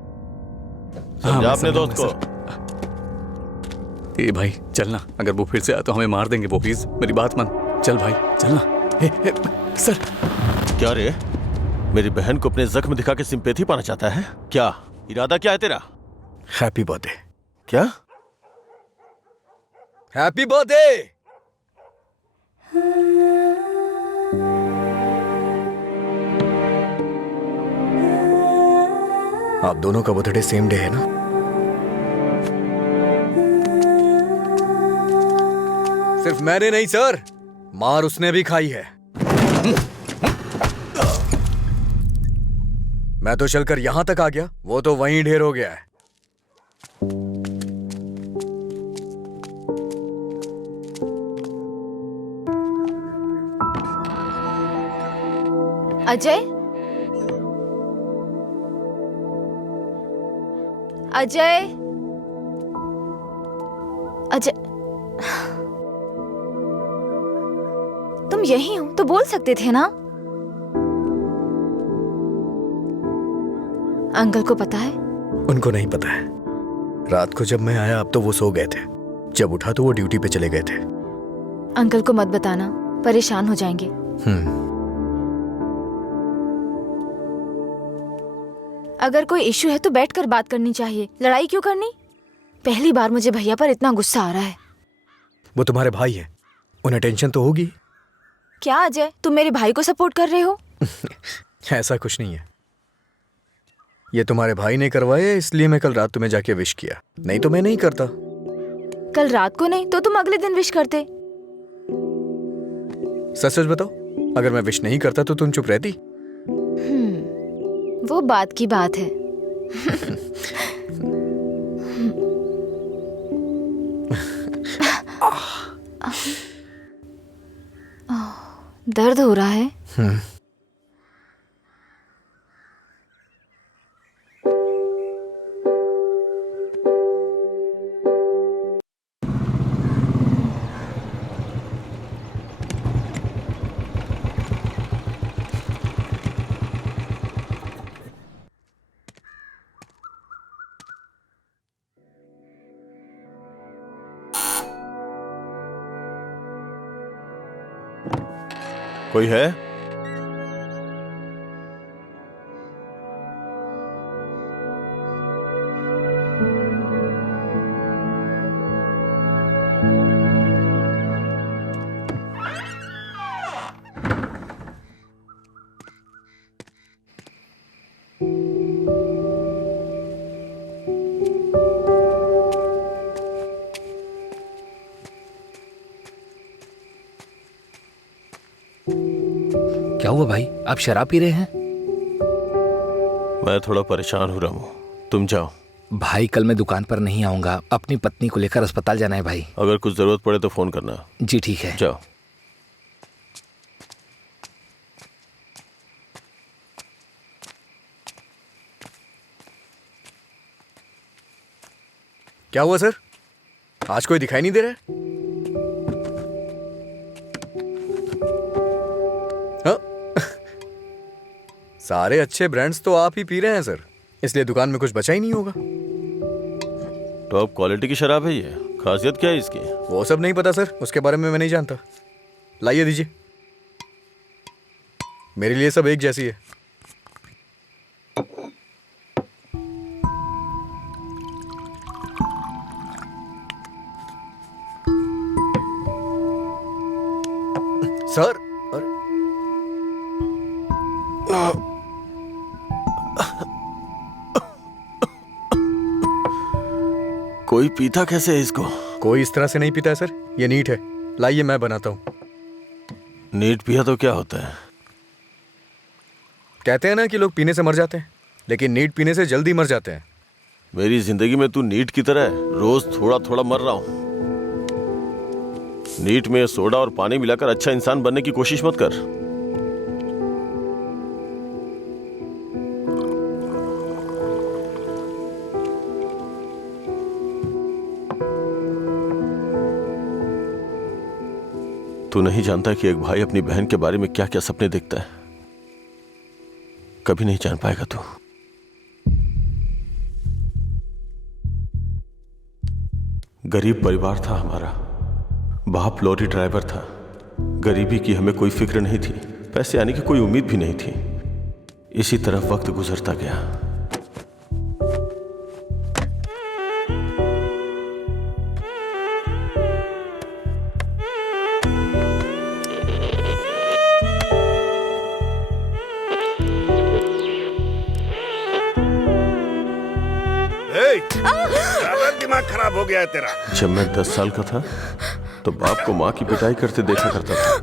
समझा अपने दोस्त को? ए भाई चलना, अगर वो फिर से आया तो हमें मार देंगे वो। प्लीज मेरी बात मान। चल भाई चलना। सर। क्या रे? मेरी बहन को अपने जख्म दिखा के सिंपैथी पाना चाहता है क्या? इरादा क्या है तेरा? Happy birthday. क्या? Happy birthday. आप दोनों का बर्थडे सेम डे है ना? सिर्फ मैंने नहीं सर, मार उसने भी खाई है। मैं तो चलकर यहां तक आ गया, वो तो वहीं ढेर हो गया है। अजय, अजय, अजय, तुम यही हो तो बोल सकते थे ना? अंकल को पता है? उनको नहीं पता है। रात को जब मैं आया अब तो वो सो गए थे, जब उठा तो वो ड्यूटी पे चले गए थे। अंकल को मत बताना, परेशान हो जाएंगे। अगर कोई इश्यू है तो बैठकर बात करनी चाहिए, लड़ाई क्यों करनी? पहली बार मुझे भैया पर इतना गुस्सा आ रहा है। वो तुम्हारे भाई है, उन्हें टेंशन तो होगी। क्या अजय, तुम मेरे भाई को सपोर्ट कर रहे हो? ऐसा कुछ नहीं है। ये तुम्हारे भाई ने करवाया इसलिए मैं कल रात तुम्हें जाके विश किया, नहीं तो मैं नहीं करता। कल रात को नहीं तो तुम अगले दिन विश करते। सच सच बताओ, अगर मैं विश नहीं करता तो तुम चुप रहती? वो बात की बात है। दर्द हो रहा है? कोई है? क्या हुआ भाई, आप शराब पी रहे हैं? मैं थोड़ा परेशान हो रहा हूँ, तुम जाओ। भाई कल मैं दुकान पर नहीं आऊंगा, अपनी पत्नी को लेकर अस्पताल जाना है भाई। अगर कुछ जरूरत पड़े तो फोन करना। जी ठीक है। जाओ। क्या हुआ सर, आज कोई दिखाई नहीं दे रहा है? हाँ? सारे अच्छे ब्रांड्स तो आप ही पी रहे हैं सर, इसलिए दुकान में कुछ बचा ही नहीं होगा। टॉप क्वालिटी की शराब है ये, खासियत क्या है इसकी? वो सब नहीं पता सर, उसके बारे में मैं नहीं जानता। लाइए दीजिए, मेरे लिए सब एक जैसी है। सर, कोई पीता कैसे है इसको? कोई इस तरह से नहीं पीता है सर, ये नीट है। लाइए मैं बनाता हूँ। नीट पिया तो क्या होता है? कहते हैं ना कि लोग पीने से मर जाते हैं, लेकिन नीट पीने से जल्दी मर जाते हैं। मेरी जिंदगी में तू नीट की तरह है, रोज थोड़ा थोड़ा मर रहा हूं। नीट में सोडा और पानी मिलाकर अच्छा इंसान बनने की कोशिश मत कर। तू नहीं जानता कि एक भाई अपनी बहन के बारे में क्या क्या सपने देखता है। कभी नहीं जान पाएगा तू। गरीब परिवार था हमारा, बाप लॉरी ड्राइवर था। गरीबी की हमें कोई फिक्र नहीं थी, पैसे आने की कोई उम्मीद भी नहीं थी। इसी तरह वक्त गुजरता गया। दिमाग खराब हो गया है तेरा। जब मैं 10 साल का था तो बाप को माँ की पिटाई करते देखा करता था।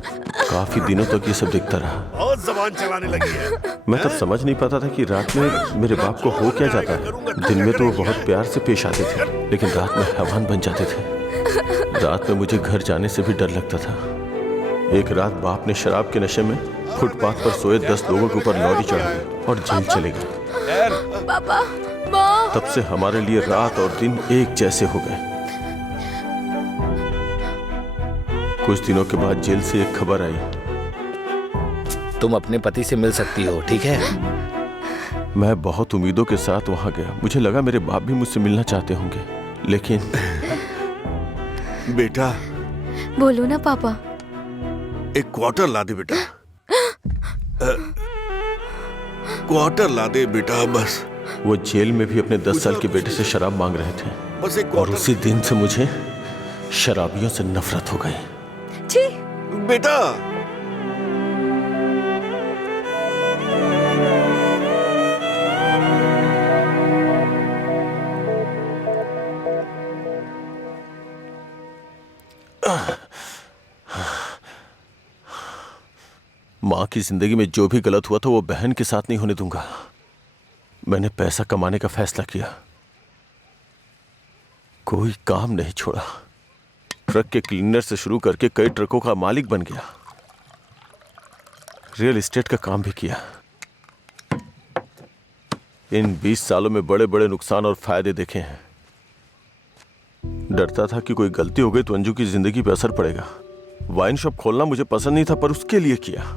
काफी दिनों तक ये सब देखता रहा। बहुत जबान चलाने लगी है। मैं तब समझ नहीं पाता था कि रात में मेरे बाप को हो क्या जाता है। दिन में तो वो बहुत प्यार से पेश आते थे, लेकिन रात में हैवान बन जाते थे। रात में मुझे घर जाने से भी डर लगता था। एक रात बाप ने शराब के नशे में फुटपाथ पर सोए 10 लोगों के ऊपर लॉरी चढ़ा दी और जेल चले गए। पापा, तब से हमारे लिए रात और दिन एक जैसे हो गए। कुछ दिनों के बाद जेल से एक खबर आई, तुम अपने पति से मिल सकती हो, ठीक है? मैं बहुत उम्मीदों के साथ वहां गया। मुझे लगा मेरे बाप भी मुझसे मिलना चाहते होंगे, लेकिन बेटा। बोलो ना पापा। एक क्वार्टर ला दे बेटा। क्वार्टर ला दे बेटा बस। वो जेल में भी अपने 10 साल के बेटे से शराब मांग रहे थे, बस एक और उसी दिन से मुझे शराबियों से नफरत हो गई। छी! बेटा। माँ की जिंदगी में जो भी गलत हुआ था वो बहन के साथ नहीं होने दूंगा। मैंने पैसा कमाने का फैसला किया, कोई काम नहीं छोड़ा। ट्रक के क्लीनर से शुरू करके कई ट्रकों का मालिक बन गया। रियल एस्टेट का काम भी किया। इन 20 सालों में बड़े बड़े नुकसान और फायदे देखे हैं। डरता था कि कोई गलती हो गई तो अंजू की जिंदगी पर असर पड़ेगा। वाइन शॉप खोलना मुझे पसंद नहीं था, पर उसके लिए किया।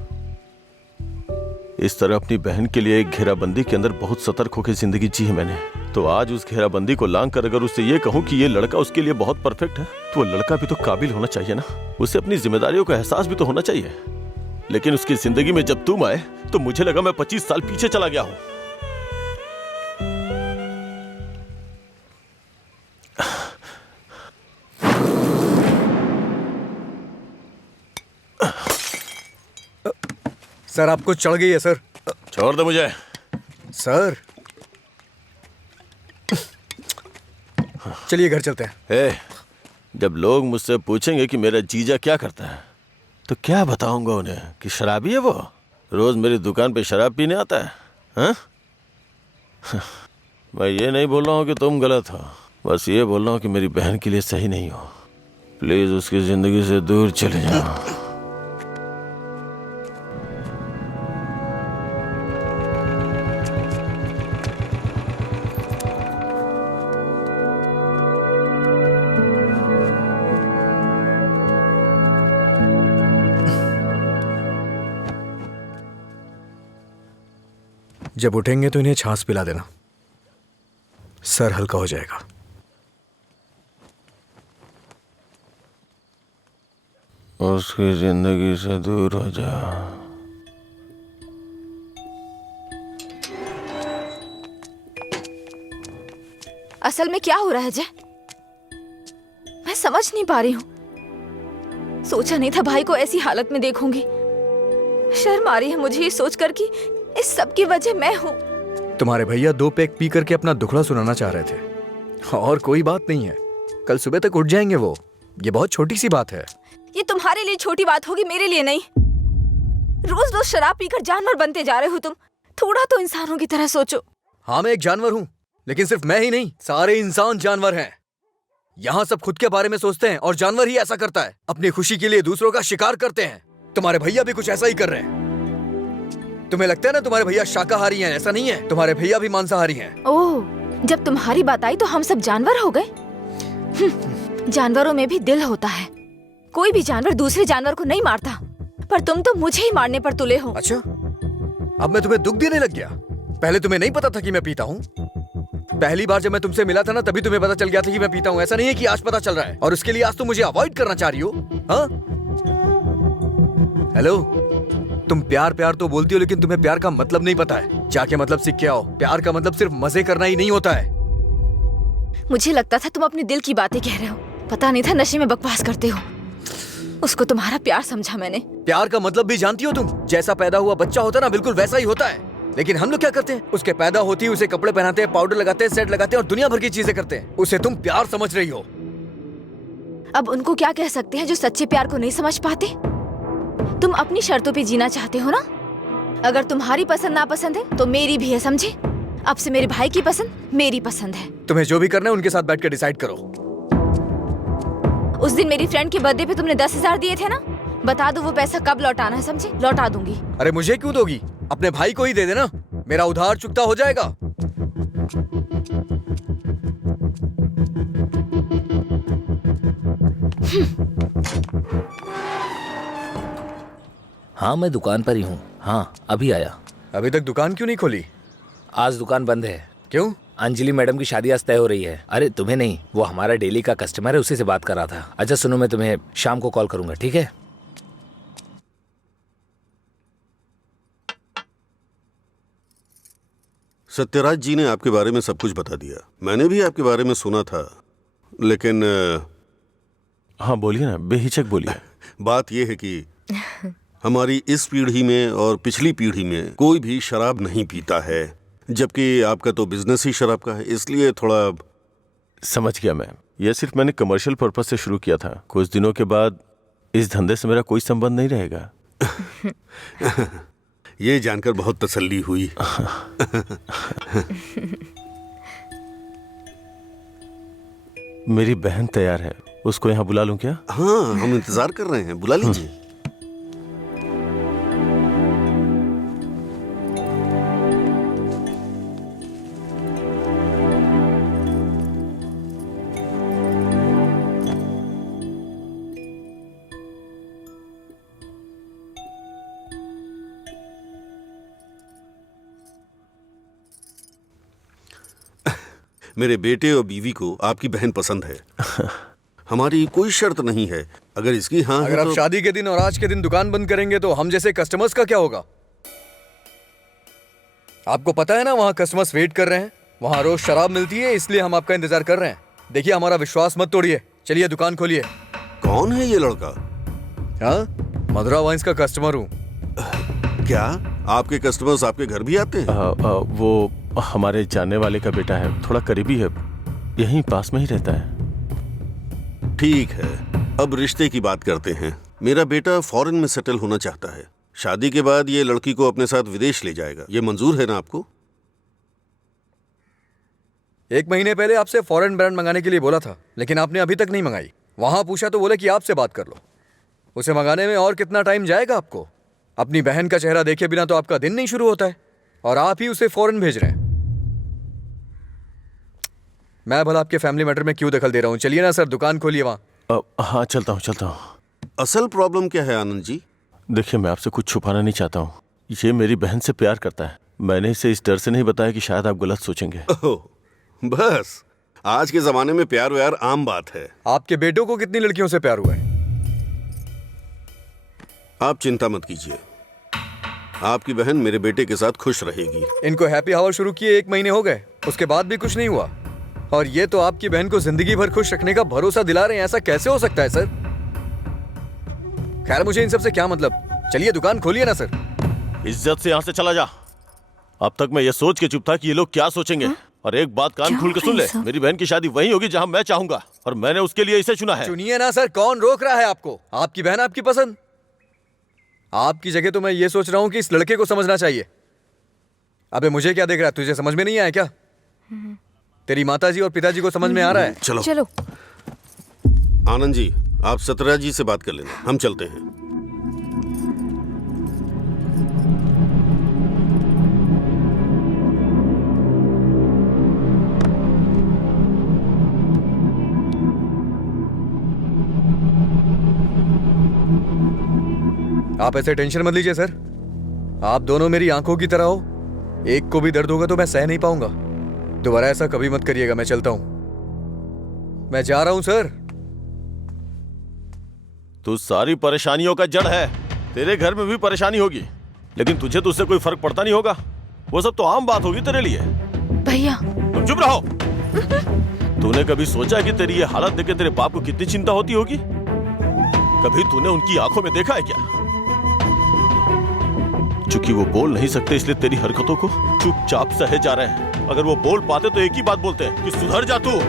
इस तरह अपनी बहन के लिए एक घेराबंदी के अंदर बहुत सतर्क होकर जिंदगी जी है मैंने। तो आज उस घेराबंदी को लांग कर अगर उससे ये कहूं कि ये लड़का उसके लिए बहुत परफेक्ट है, तो वो लड़का भी तो काबिल होना चाहिए ना। उसे अपनी जिम्मेदारियों का एहसास भी तो होना चाहिए। लेकिन उसकी जिंदगी में जब तुम आए तो मुझे लगा मैं 25 साल पीछे चला गया हूं। सर आपको चढ़ गई है सर। छोड़ दो मुझे। सर चलिए घर चलते हैं। जब लोग मुझसे पूछेंगे कि मेरा जीजा क्या करता है तो क्या बताऊंगा उन्हें कि शराबी है वो, रोज मेरी दुकान पे शराब पीने आता है। हाँ? मैं ये नहीं बोल रहा हूँ कि तुम गलत हो, बस ये बोल रहा हूँ कि मेरी बहन के लिए सही नहीं हो। प्लीज उसकी जिंदगी से दूर चले जाओ। जब उठेंगे तो इन्हें छाछ पिला देना, सर हल्का हो जाएगा। उसकी जिंदगी से दूर हो जा। असल में क्या हो रहा है अजय? मैं समझ नहीं पा रही हूँ। सोचा नहीं था भाई को ऐसी हालत में देखूंगी। शर्म आ रही है मुझे ये सोचकर कि इस सब की वजह मैं हूँ। तुम्हारे भैया 2 पैक पी करके अपना दुखड़ा सुनाना चाह रहे थे और कोई बात नहीं है, कल सुबह तक उठ जाएंगे वो। ये बहुत छोटी सी बात है। ये तुम्हारे लिए छोटी बात होगी, मेरे लिए नहीं। रोज रोज शराब पीकर जानवर बनते जा रहे हो तुम। थोड़ा तो इंसानों की तरह सोचो। हाँ मैं एक जानवर हूँ, लेकिन सिर्फ मैं ही नहीं, सारे इंसान जानवर हैं। यहाँ सब खुद के बारे में सोचते हैं और जानवर ही ऐसा करता है, अपनी खुशी के लिए दूसरों का शिकार करते हैं। तुम्हारे भैया भी कुछ ऐसा ही कर रहे हैं। तुम्हें लगता है ना तुम्हारे भैया शाकाहारी हैं, ऐसा नहीं है, तुम्हारे भैया भी मांसाहारी हैं। ओह, जब तुम्हारी बात आई तो हम सब जानवर हो गए। जानवरों में भी दिल होता है। कोई भी जानवर दूसरे जानवर को नहीं मारता, पर तुम तो मुझे ही मारने पर तुले हो। अच्छा, अब मैं तुम्हें दुख देने लग गया? पहले तुम्हें नहीं पता था कि मैं पीता हूँ? पहली बार जब मैं तुमसे मिला था ना, तभी तुम्हें पता चल गया था कि मैं पीता हूँ। ऐसा नहीं है कि आज पता चल रहा है और उसके लिए आज तुम मुझे अवॉइड करना चाह रही हो। हाँ? हेलो, तुम प्यार प्यार तो बोलती हो, लेकिन तुम्हें प्यार का मतलब नहीं पता है। जाके मतलब सीख के आओ। प्यार का मतलब सिर्फ मजे करना ही नहीं होता है। मुझे लगता था तुम अपने दिल की बातें कह रहे हो, पता नहीं था नशे में बकवास करते हो। उसको तुम्हारा प्यार समझा मैंने। प्यार का मतलब भी जानती हो तुम? जैसा पैदा हुआ बच्चा होता है ना, बिल्कुल वैसा ही होता है। लेकिन हम लोग क्या करते हैं? उसके पैदा होती है उसे कपड़े पहनाते हैं, पाउडर लगाते हैं, सेट लगाते हैं और दुनिया भर की चीजें करते हैं। उसे तुम प्यार समझ रही हो। अब उनको क्या कह सकते हैं जो सच्चे प्यार को नहीं समझ पाते? तुम अपनी शर्तों पे जीना चाहते हो ना? अगर तुम्हारी पसंद नापसंद है तो मेरी भी है, समझे? अब से मेरे भाई की पसंद मेरी पसंद है। तुम्हें जो भी करना है उनके साथ बैठ कर डिसाइड करो। उस दिन मेरी फ्रेंड के बर्थडे पे तुमने 10,000 दिए थे ना, बता दो वो पैसा कब लौटाना है, समझे? लौटा दूंगी। अरे मुझे क्यों दोगी? अपने भाई को ही दे देना, मेरा उधार चुकता हो जाएगा। हाँ मैं दुकान पर ही हूँ। हाँ अभी आया। अभी तक दुकान क्यों नहीं खोली? आज दुकान बंद है। क्यों? अंजलि मैडम की शादी आज तय हो रही है। अरे तुम्हें नहीं, वो हमारा डेली का कस्टमर है, उसी से बात कर रहा था। अच्छा सुनो, मैं तुम्हें शाम को कॉल करूंगा, ठीक है? सत्यराज जी ने आपके बारे में सब कुछ बता दिया। मैंने भी आपके बारे में सुना था, लेकिन हाँ बोलिए ना, बेहिचक बोलिए। बात यह है कि हमारी इस पीढ़ी में और पिछली पीढ़ी में कोई भी शराब नहीं पीता है, जबकि आपका तो बिजनेस ही शराब का है, इसलिए थोड़ा। समझ गया मैं। यह सिर्फ मैंने कमर्शियल पर्पस से शुरू किया था। कुछ दिनों के बाद इस धंधे से मेरा कोई संबंध नहीं रहेगा। ये जानकर बहुत तसल्ली हुई। मेरी बहन तैयार है, उसको यहाँ बुला लूं क्या? हाँ हम इंतजार कर रहे हैं, बुला लीजिए। मेरे बेटे और बीवी को आपकी बहन पसंद है। हमारी कोई शर्त नहीं है। अगर इसकी हाँ है अगर आप तो... शादी के दिन और आज के दिन दुकान बंद करेंगे तो हम जैसे कस्टमर्स का क्या होगा? आपको पता है ना वहाँ कस्टमर्स वेट कर रहे हैं, वहाँ रोज शराब मिलती है, इसलिए हम आपका इंतजार कर रहे हैं। देखिए हमारा विश्वास मत तोड़िए, चलिए दुकान खोलिए। कौन है ये लड़का? हाँ, मधुरा वाइन्स का कस्टमर हूँ। क्या आपके कस्टमर्स आपके घर भी आते हैं? वो हमारे जानने वाले का बेटा है, थोड़ा करीबी है, यहीं पास में ही रहता है। ठीक है, अब रिश्ते की बात करते हैं। मेरा बेटा फॉरेन में सेटल होना चाहता है। शादी के बाद ये लड़की को अपने साथ विदेश ले जाएगा। ये मंजूर है ना आपको? 1 महीने पहले आपसे फॉरेन ब्रांड मंगाने के लिए बोला था, लेकिन आपने अभी तक नहीं मंगाई। वहां पूछा तो बोले कि आपसे बात कर लो। उसे मंगाने में और कितना टाइम जाएगा आपको? अपनी बहन का चेहरा देखे बिना तो आपका दिन नहीं शुरू होता है, और आप ही उसे फॉरेन भेज रहे हैं। मैं भला आपके फैमिली मैटर में क्यों दखल दे रहा हूँ? चलिए ना सर, दुकान खोलिए वहां। हाँ चलता हूँ। असल प्रॉब्लम क्या है आनंद जी? देखिए, मैं आपसे कुछ छुपाना नहीं चाहता हूँ। ये मेरी बहन से प्यार करता है। मैंने इसे इस डर से नहीं बताया कि शायद आप गलत सोचेंगे। बस, आज के जमाने में प्यार व्यार आम बात है। आपके बेटों को कितनी लड़कियों से प्यार हुआ है? आप चिंता मत कीजिए, आपकी बहन मेरे बेटे के साथ खुश रहेगी। इनको हैप्पी हावर शुरू किए 1 महीने हो गए, उसके बाद भी कुछ नहीं हुआ, और ये तो आपकी बहन को जिंदगी भर खुश रखने का भरोसा दिला रहे हैं। ऐसा कैसे हो सकता है सर? खैर, मुझे इन सब से क्या मतलब, चलिए दुकान खोलिए ना सर। इज्जत से यहाँ से चला जा। अब तक मैं ये सोच के चुप था कि ये लोग क्या सोचेंगे। और एक बात कान खोल के सुन ले, मेरी बहन की शादी वहीं होगी जहाँ मैं चाहूंगा, और मैंने उसके लिए इसे चुना है। चुनिए ना सर, कौन रोक रहा है आपको? आपकी बहन, आपकी पसंद। आपकी जगह तो मैं ये सोच रहा हूँ कि इस लड़के को समझना चाहिए। अबे मुझे क्या देख रहा है? तुझे समझ में नहीं आया क्या? तेरी माताजी और पिताजी को समझ में आ रहा है? चलो। आनंद जी, आप सतरा जी से बात कर लेना, हम चलते हैं। आप ऐसे टेंशन मत लीजिए सर, आप दोनों मेरी आंखों की तरह हो। एक को भी दर्द होगा तो मैं सह नहीं पाऊंगा। दोबारा ऐसा कभी मत करिएगा। मैं चलता हूं, मैं जा रहा हूं सर। तू सारी परेशानियों का जड़ है। तेरे घर में भी परेशानी होगी, लेकिन तुझे तो उससे कोई फर्क पड़ता नहीं होगा। वो सब तो आम बात होगी तेरे लिए। भैया, तुम चुप रहो। तूने कभी सोचा कि तेरी ये हालत देख के तेरे बाप को कितनी चिंता होती होगी? कभी तूने उनकी आंखों में देखा है क्या? चूंकि वो बोल नहीं सकते, इसलिए तेरी हरकतों को चुपचाप सहे जा रहे हैं। अगर वो बोल पाते तो एक ही बात बोलते हैं कि सुधर जा तू।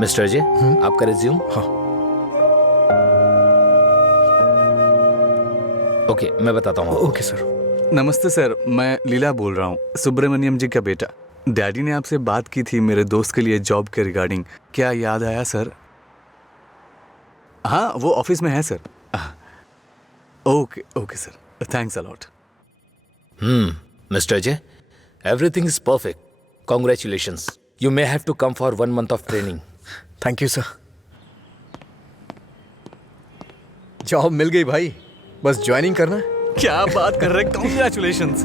मिस्टर अजय, आपका रिज्यूम? हाँ। ओके, मैं बताता हूँ। Okay sir. नमस्ते सर, मैं लीला बोल रहा हूँ, सुब्रमण्यम जी का बेटा। डैडी ने आपसे बात की थी मेरे दोस्त के लिए जॉब के रिगार्डिंग। क्या याद आया सर? हाँ, वो ऑफिस में है sir. Okay sir, thanks a lot. Mister Ajay, everything is perfect. Congratulations. You may have to come for 1 month of training. Thank you sir. Job मिल गई भाई, बस ज्वाइनिंग करना है। क्या बात कर रहे हैं, कॉन्ग्रेचुलेशंस।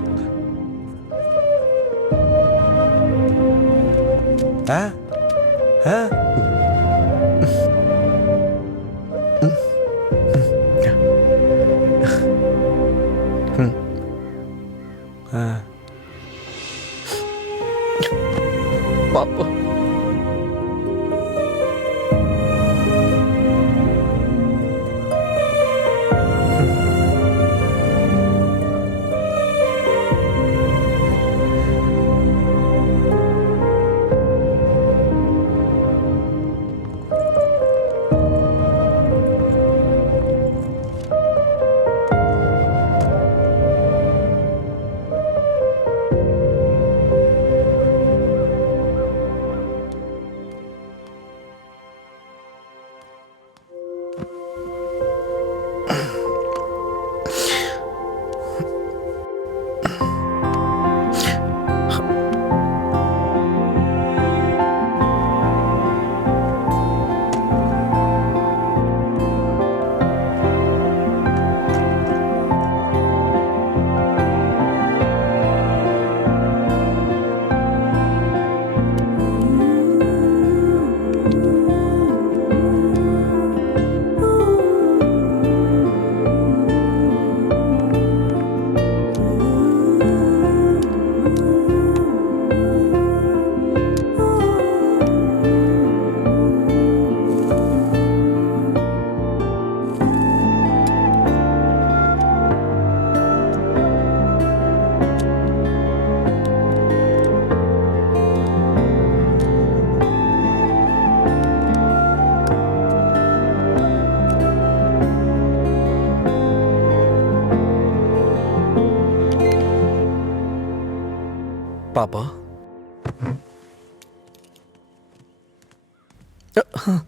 पापा।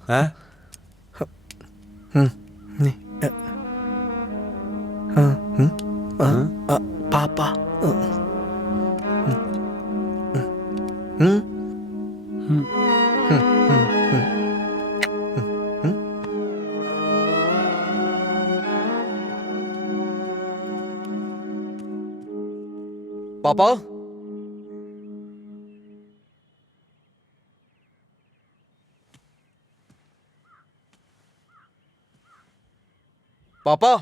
हाँ? पापा। पापा। पापा।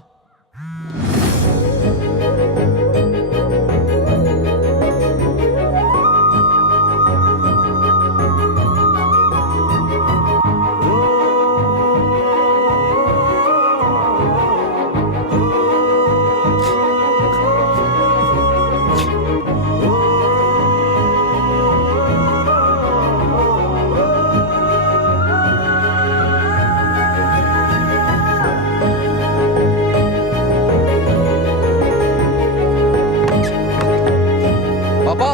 पापा।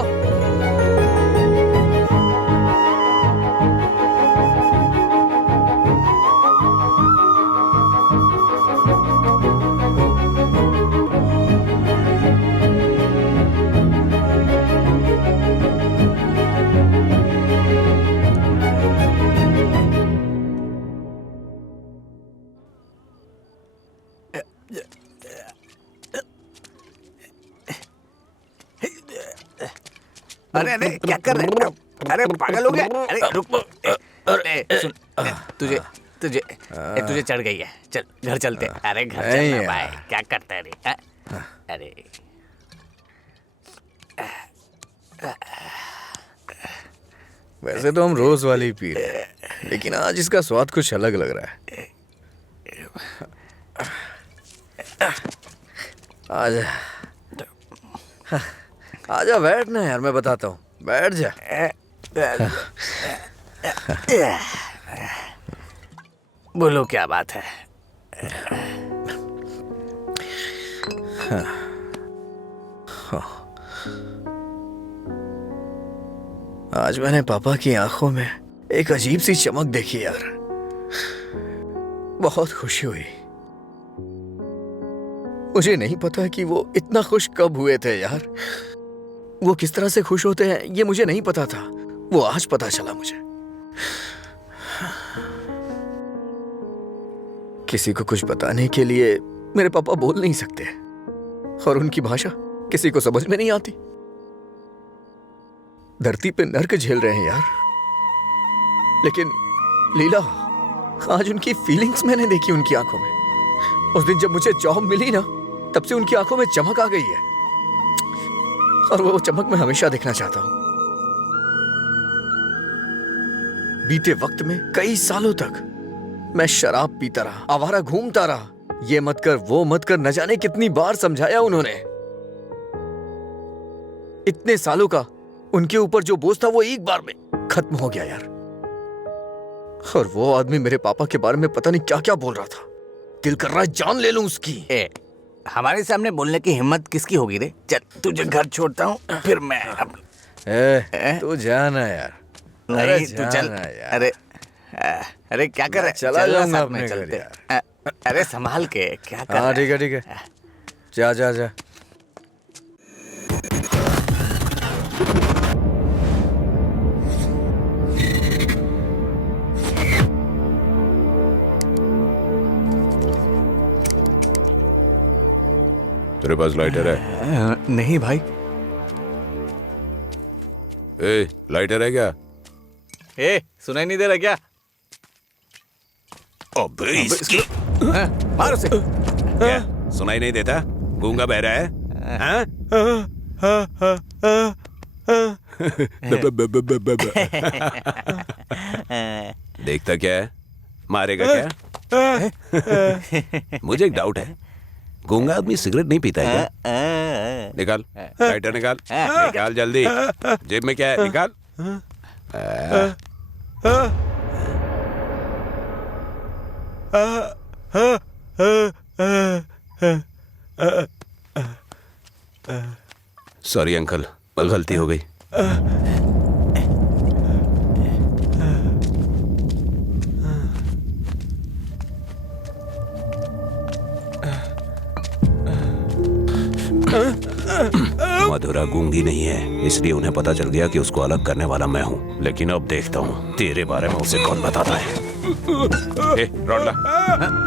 अरे अरे क्या कर रहे हो? अरे पागल हो गया? अरे रुक। अरे सुन, तुझे तुझे तुझे चढ़ गई है। चल घर चलते। अरे घर चलना भाई, क्या करता है रे? अरे वैसे तो हम रोज वाली पी रहे हैं, लेकिन आज इसका स्वाद कुछ अलग लग रहा है। आजा आजा, बैठ ना यार, मैं बताता हूँ, बैठ जा। बोलो क्या बात है? आज मैंने पापा की आंखों में एक अजीब सी चमक देखी यार, बहुत खुशी हुई। मुझे नहीं पता कि वो इतना खुश कब हुए थे यार। वो किस तरह से खुश होते हैं ये मुझे नहीं पता था, वो आज पता चला मुझे। किसी को कुछ बताने के लिए मेरे पापा बोल नहीं सकते, और उनकी भाषा किसी को समझ में नहीं आती। धरती पे नर्क झेल रहे हैं यार, लेकिन लीला, आज उनकी फीलिंग्स मैंने देखी उनकी आंखों में। उस दिन जब मुझे जॉब मिली ना, तब से उनकी आंखों में चमक आ गई है, और वो चमक मैं हमेशा देखना चाहता हूं। बीते वक्त में कई सालों तक मैं शराब पीता रहा, आवारा घूमता रहा, ये मत कर वो मत कर, न जाने कितनी बार समझाया उन्होंने। इतने सालों का उनके ऊपर जो बोझ था वो एक बार में खत्म हो गया यार। और वो आदमी मेरे पापा के बारे में पता नहीं क्या क्या बोल रहा था, दिल कर रहा है जान ले लूं उसकी। हमारे सामने बोलने की हिम्मत किसकी होगी रे? चल तुझे घर छोड़ता हूँ, फिर मैं तू जाना यार। नहीं तू चल यार। अरे अरे क्या कर रहा है? चला जाऊंगा साथ अपने में घर चलते। यार। अरे संभाल के क्या कर रहा हाँ है? ठीक है, जा जा जा। तेरे पास लाइटर है? नहीं भाई। ए, लाइटर है क्या? ए, सुनाई नहीं दे रहा क्या? अबे इसकी मारो से। क्या सुनाई नहीं देता? गूंगा बहरा है? हाँ? देखता क्या है? मारेगा क्या? मुझे एक डाउट है, गूंगा आदमी सिगरेट नहीं पीता है क्या? निकाल लाइटर, निकाल निकाल जल्दी। जेब में क्या है? निकाल। सॉरी अंकल, गलती हो गई। मधुरा गूंगी नहीं है, इसलिए उन्हें पता चल गया कि उसको अलग करने वाला मैं हूँ। लेकिन अब देखता हूँ तेरे बारे में उसे कौन बताता है। ए, रॉड ला।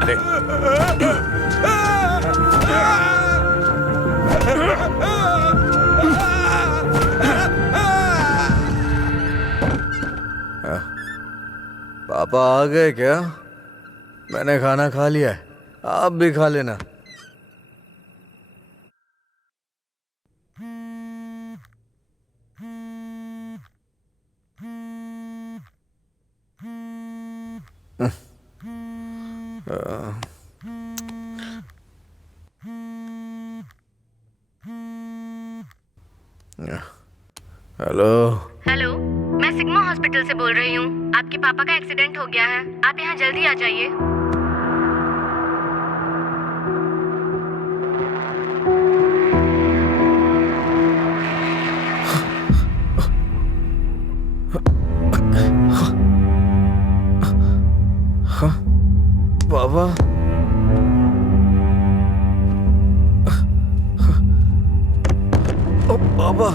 दे। पापा आ गए क्या? मैंने खाना खा लिया है, आप भी खा लेना। हेलो। हेलो, मैं सिग्मा हॉस्पिटल से बोल रही हूँ। आपके पापा का एक्सीडेंट हो गया है, आप यहाँ जल्दी आ जाइए। पापा, पापा,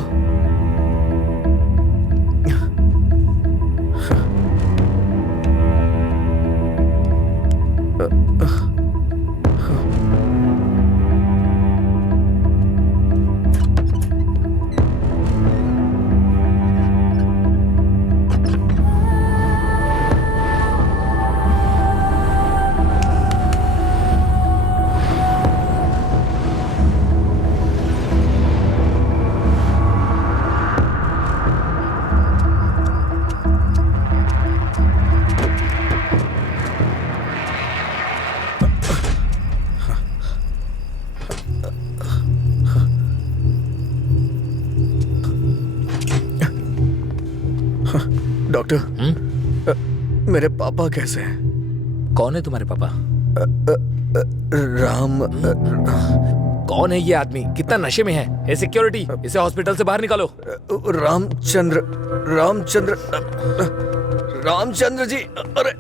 डॉक्टर, मेरे पापा कैसे हैं? कौन है तुम्हारे पापा? राम। कौन है ये आदमी? कितना नशे में है? ये सिक्योरिटी, इसे हॉस्पिटल से बाहर निकालो। रामचंद्र, रामचंद्र, रामचंद्र जी। अरे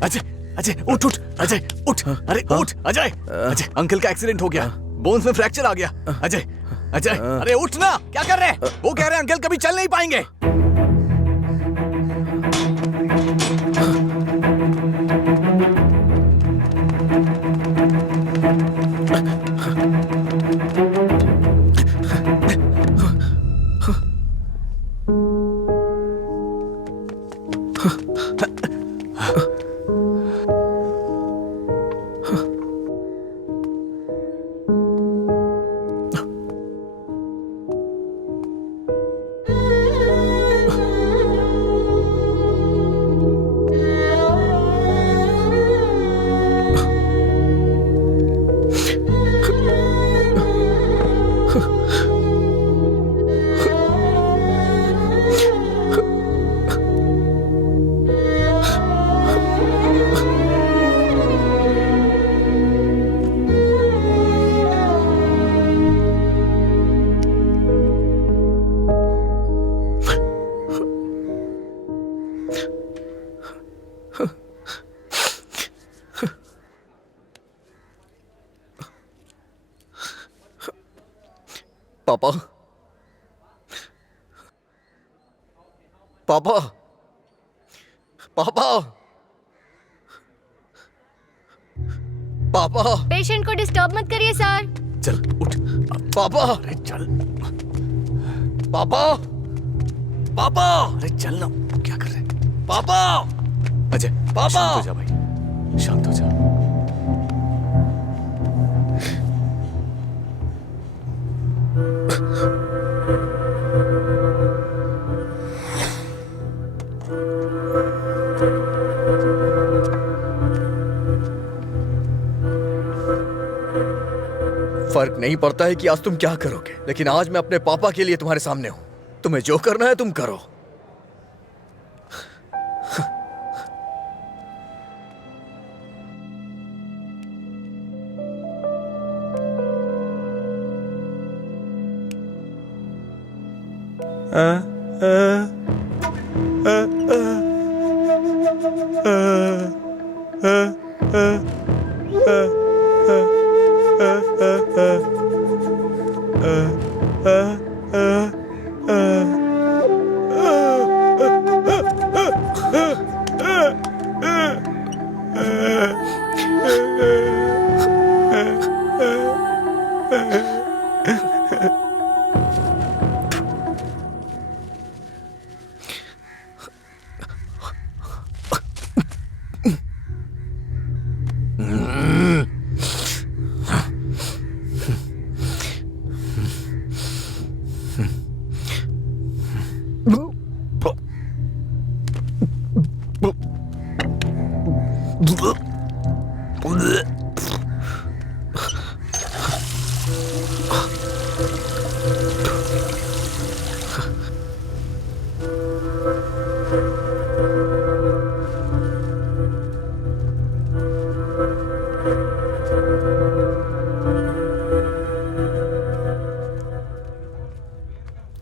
अजय, अजय उठ उठ, अजय उठ, अरे उठ अजय। अजय, अंकल का एक्सीडेंट हो गया, बोन्स में फ्रैक्चर आ गया। अजय, अजय, अरे उठ ना, क्या कर रहे हैं? वो कह रहे हैं अंकल कभी चल नहीं पाएंगे। पापा, पापा, पापा, पापा। पेशेंट को डिस्टर्ब मत करिए सर। चल उठ। पापा, अरे चल। पापा, पापा, अरे चल ना, क्या कर रहे हैं? पापा, अजय, पापा। शांत हो जा भाई, शांत हो जा। फर्क नहीं पड़ता है कि आज तुम क्या करोगे, लेकिन आज मैं अपने पापा के लिए तुम्हारे सामने हूं। तुम्हें जो करना है तुम करो।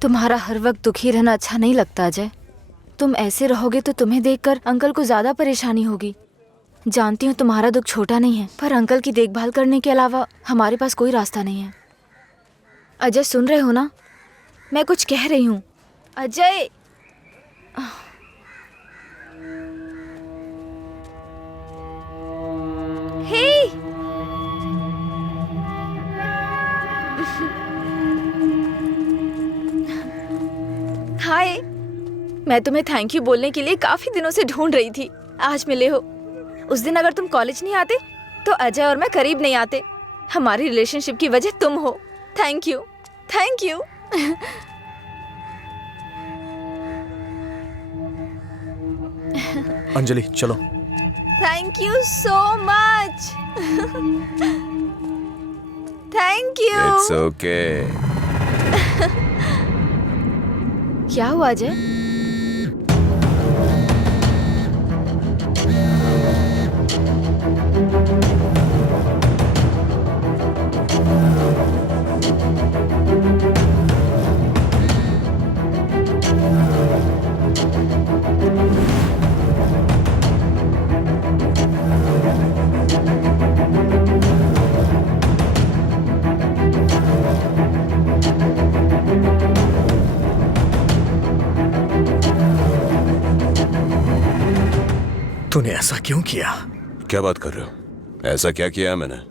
तुम्हारा हर वक्त दुखी रहना अच्छा नहीं लगता अजय। तुम ऐसे रहोगे तो तुम्हें देखकर अंकल को ज्यादा परेशानी होगी। जानती हूँ तुम्हारा दुख छोटा नहीं है, पर अंकल की देखभाल करने के अलावा हमारे पास कोई रास्ता नहीं है। अजय सुन रहे हो ना, मैं कुछ कह रही हूँ। अजय हे हाय, मैं तुम्हें थैंक यू बोलने के लिए काफी दिनों से ढूंढ रही थी। आज मिले हो। उस दिन अगर तुम कॉलेज नहीं आते तो अजय और मैं करीब नहीं आते। हमारी रिलेशनशिप की वजह तुम हो। Thank you, thank you. Anjali चलो। Thank you so much. Thank you. It's okay. क्या हुआ अजय? तूने ऐसा क्यों किया? क्या बात कर रहे हो? ऐसा क्या किया है मैंने?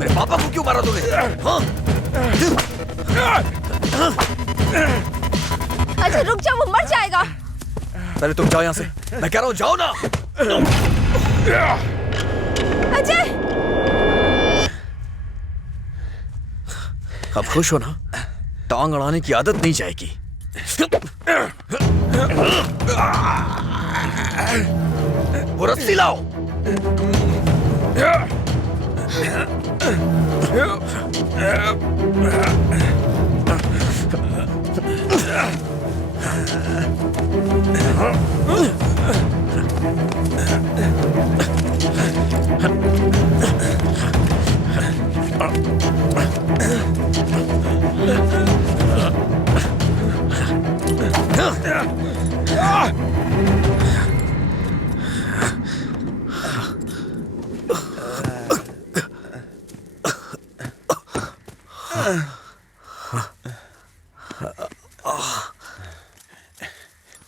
मेरे पापा को क्यों मारा तूने? हाँ? अजय रुक जाओ, वो मर जाएगा। पहले तुम जाओ यहाँ से, मैं कह रहा हूँ जाओ ना। अजय अब खुश हो ना? टांग अड़ाने की आदत नहीं जाएगी। वो रस्सी लाओ।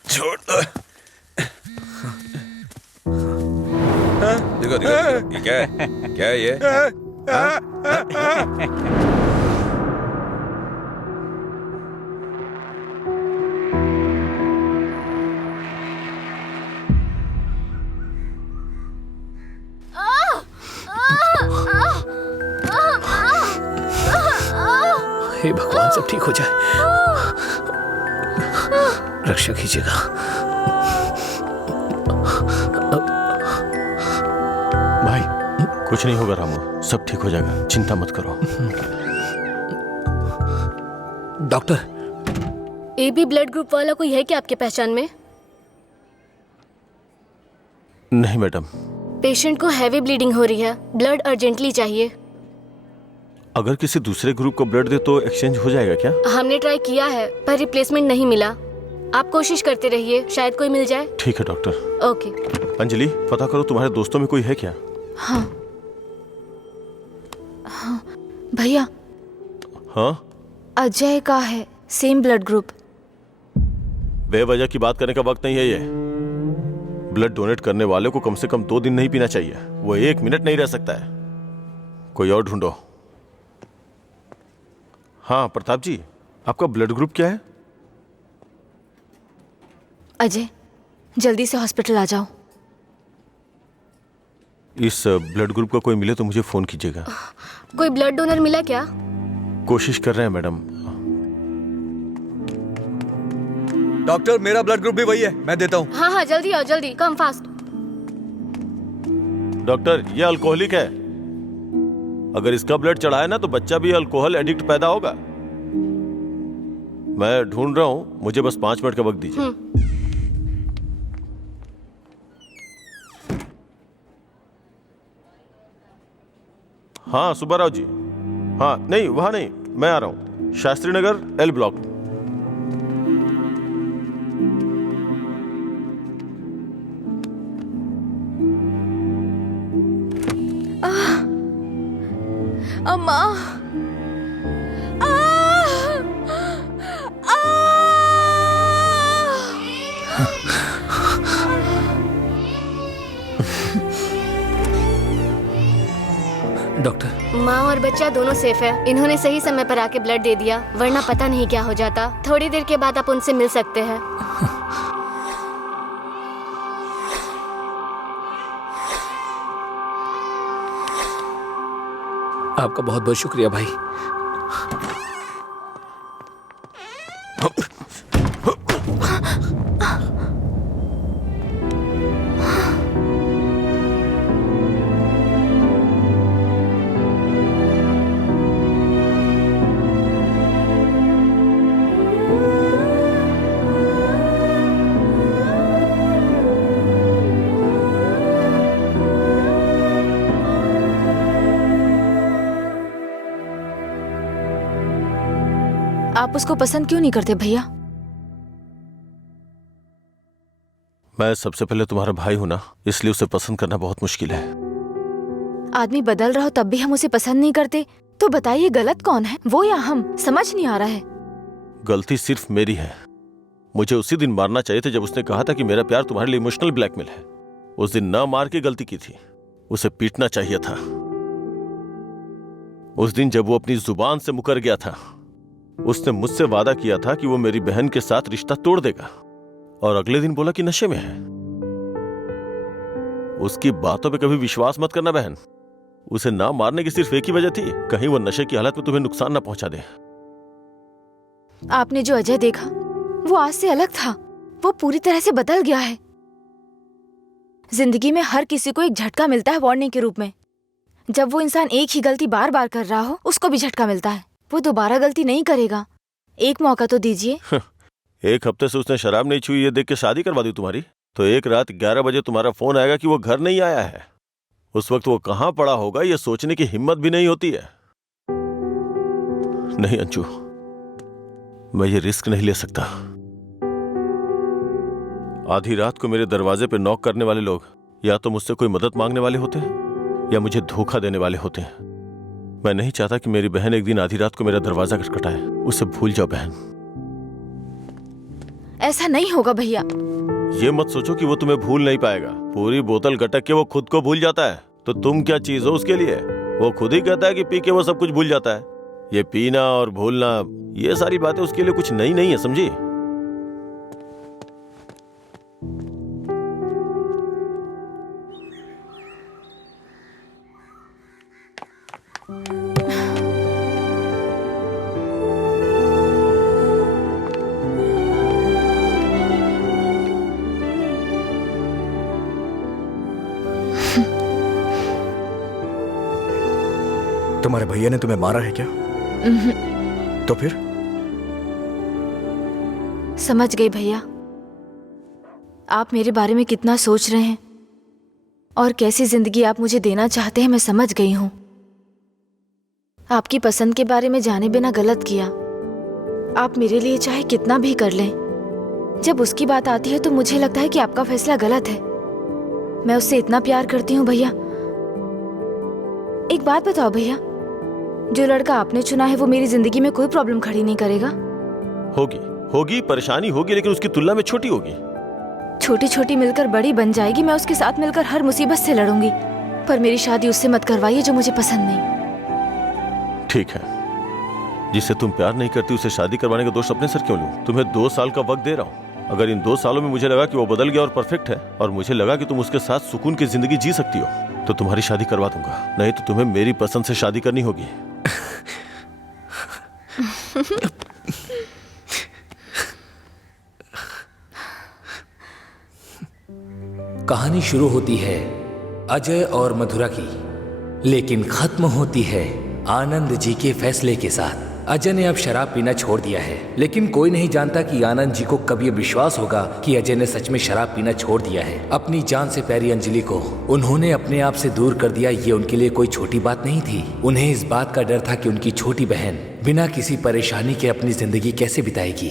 छोड़ दो। देखो देखो ये क्या है? क्या है ये? हे भगवान, सब ठीक हो जाए। रक्षा कीजिएगा। भाई कुछ नहीं होगा रामू, सब ठीक हो जाएगा, चिंता मत करो। डॉक्टर, AB ब्लड ग्रुप वाला कोई है क्या आपके पहचान में? नहीं मैडम। पेशेंट को हैवी ब्लीडिंग हो रही है, ब्लड अर्जेंटली चाहिए। अगर किसी दूसरे ग्रुप को ब्लड दे तो एक्सचेंज हो जाएगा क्या? हमने ट्राई किया है पर रिप्लेसमेंट नहीं मिला। आप कोशिश करते रहिए, शायद कोई मिल जाए। ठीक है डॉक्टर। ओके। अंजलि, पता करो तुम्हारे दोस्तों में कोई है क्या? हाँ हाँ भैया, हाँ अजय का है सेम ब्लड ग्रुप। बेवजह की बात करने का वक्त नहीं है ये। ब्लड डोनेट करने वाले को कम से कम 2 दिन नहीं पीना चाहिए, वो 1 मिनट नहीं रह सकता है। कोई और ढूंढो। हाँ प्रताप जी, आपका ब्लड ग्रुप क्या है? अजय जल्दी से हॉस्पिटल आ जाओ। इस ब्लड ग्रुप का कोई मिले तो मुझे फोन कीजिएगा। कोई ब्लड डोनर मिला क्या? कोशिश कर रहे हैं मैडम। डॉक्टर, मेरा ब्लड ग्रुप भी वही है, मैं देता हूँ। हाँ हाँ जल्दी आओ, जल्दी, कम फास्ट। डॉक्टर, ये अल्कोहलिक है, अगर इसका ब्लड चढ़ाए ना तो बच्चा भी अल्कोहल एडिक्ट पैदा होगा। मैं ढूंढ रहा हूँ, मुझे बस 5 मिनट का वक्त दीजिए। हाँ सुब्बाराव जी। हाँ नहीं, वहां नहीं, मैं आ रहा हूँ, शास्त्री नगर L ब्लॉक। अम्मा डॉक्टर, माँ और बच्चा दोनों सेफ है। इन्होंने सही समय पर आके ब्लड दे दिया, वरना पता नहीं क्या हो जाता। थोड़ी देर के बाद आप उनसे मिल सकते हैं। आपका बहुत बहुत शुक्रिया भाई। आप उसको पसंद क्यों नहीं करते भैया? मैं सबसे पहले तुम्हारा भाई हूं ना, इसलिए उसे पसंद करना बहुत मुश्किल है। आदमी बदल रहा हो तब भी हम उसे पसंद नहीं करते, तो बताइए गलत कौन है, वो या हम? समझ नहीं आ रहा है। गलती सिर्फ मेरी है। मुझे उसी दिन मारना चाहिए था जब उसने कहा था कि मेरा प्यार तुम्हारे लिए इमोशनल ब्लैकमेल है। उस दिन ना मार के गलती की थी, उसे पीटना चाहिए था। उस दिन जब वो अपनी जुबान से मुकर गया था, उसने मुझसे वादा किया था कि वो मेरी बहन के साथ रिश्ता तोड़ देगा, और अगले दिन बोला कि नशे में है। उसकी बातों पे कभी विश्वास मत करना बहन। उसे ना मारने की सिर्फ एक ही वजह थी, कहीं वो नशे की हालत में तुम्हें नुकसान ना पहुंचा दे। आपने जो अजय देखा वो आज से अलग था, वो पूरी तरह से बदल गया है। जिंदगी में हर किसी को एक झटका मिलता है वार्निंग के रूप में। जब वो इंसान एक ही गलती बार बार कर रहा हो, उसको भी झटका मिलता है। वो दोबारा गलती नहीं करेगा, एक मौका तो दीजिए। एक हफ्ते से उसने शराब नहीं छुई, ये देख के शादी करवा दी तुम्हारी। तो एक रात 11 बजे तुम्हारा फोन आएगा कि वो घर नहीं आया है। उस वक्त वो कहां पड़ा होगा ये सोचने की हिम्मत भी नहीं होती है। नहीं अंशु, मैं ये रिस्क नहीं ले सकता। आधी रात को मेरे दरवाजे पे नॉक करने वाले लोग या तो मुझसे कोई मदद मांगने वाले होते हैं या मुझे धोखा देने वाले होते हैं। मैं नहीं चाहता कि मेरी बहन एक दिन आधी रात को मेरा दरवाजा खटखटाए। उसे भूल जाओ बहन। ऐसा नहीं होगा भैया। ये मत सोचो कि वो तुम्हें भूल नहीं पाएगा। पूरी बोतल गटक के वो खुद को भूल जाता है, तो तुम क्या चीज हो उसके लिए? वो खुद ही कहता है कि पी के वो सब कुछ भूल जाता है। ये पीना और भूलना, ये सारी बातें उसके लिए कुछ नई नहीं है, समझी? तुम्हारे भैया ने तुम्हें मारा है क्या? तो फिर? समझ गई भैया, आप मेरे बारे में कितना सोच रहे हैं और कैसी जिंदगी आप मुझे देना चाहते हैं, मैं समझ गई हूं। आपकी पसंद के बारे में जाने बिना गलत किया। आप मेरे लिए चाहे कितना भी कर लें, जब उसकी बात आती है तो मुझे लगता है कि आपका फैसला गलत है। मैं उससे इतना प्यार करती हूँ भैया। एक बात बताओ भैया, जो लड़का आपने चुना है वो मेरी जिंदगी में कोई प्रॉब्लम खड़ी नहीं करेगा? होगी परेशानी होगी, लेकिन उसकी तुलना में छोटी होगी। छोटी छोटी मिलकर बड़ी बन जाएगी। मैं उसके साथ मिलकर हर मुसीबत से लड़ूंगी, पर मेरी शादी उससे मत करवाइए जो मुझे पसंद नहीं। ठीक है, जिससे तुम प्यार नहीं करती उसे शादी करवाने का दोष अपने सर क्यों लूं? तुम्हें 2 साल का वक्त दे रहा हूं। अगर इन 2 सालों में मुझे लगा कि वो बदल गया और परफेक्ट है, और मुझे लगा कि तुम उसके साथ सुकून की जिंदगी जी सकती हो, तो तुम्हारी शादी करवा दूंगा। नहीं तो तुम्हें मेरी पसंद से शादी करनी होगी। कहानी शुरू होती है अजय और मधुरा की, लेकिन खत्म होती है आनंद जी के फैसले के साथ। अजय ने अब शराब पीना छोड़ दिया है, लेकिन कोई नहीं जानता कि आनंद जी को कब ये विश्वास होगा कि अजय ने सच में शराब पीना छोड़ दिया है। अपनी जान से प्यारी अंजलि को उन्होंने अपने आप से दूर कर दिया। ये उनके लिए कोई छोटी बात नहीं थी। उन्हें इस बात का डर था कि उनकी छोटी बहन बिना किसी परेशानी के अपनी जिंदगी कैसे बिताएगी।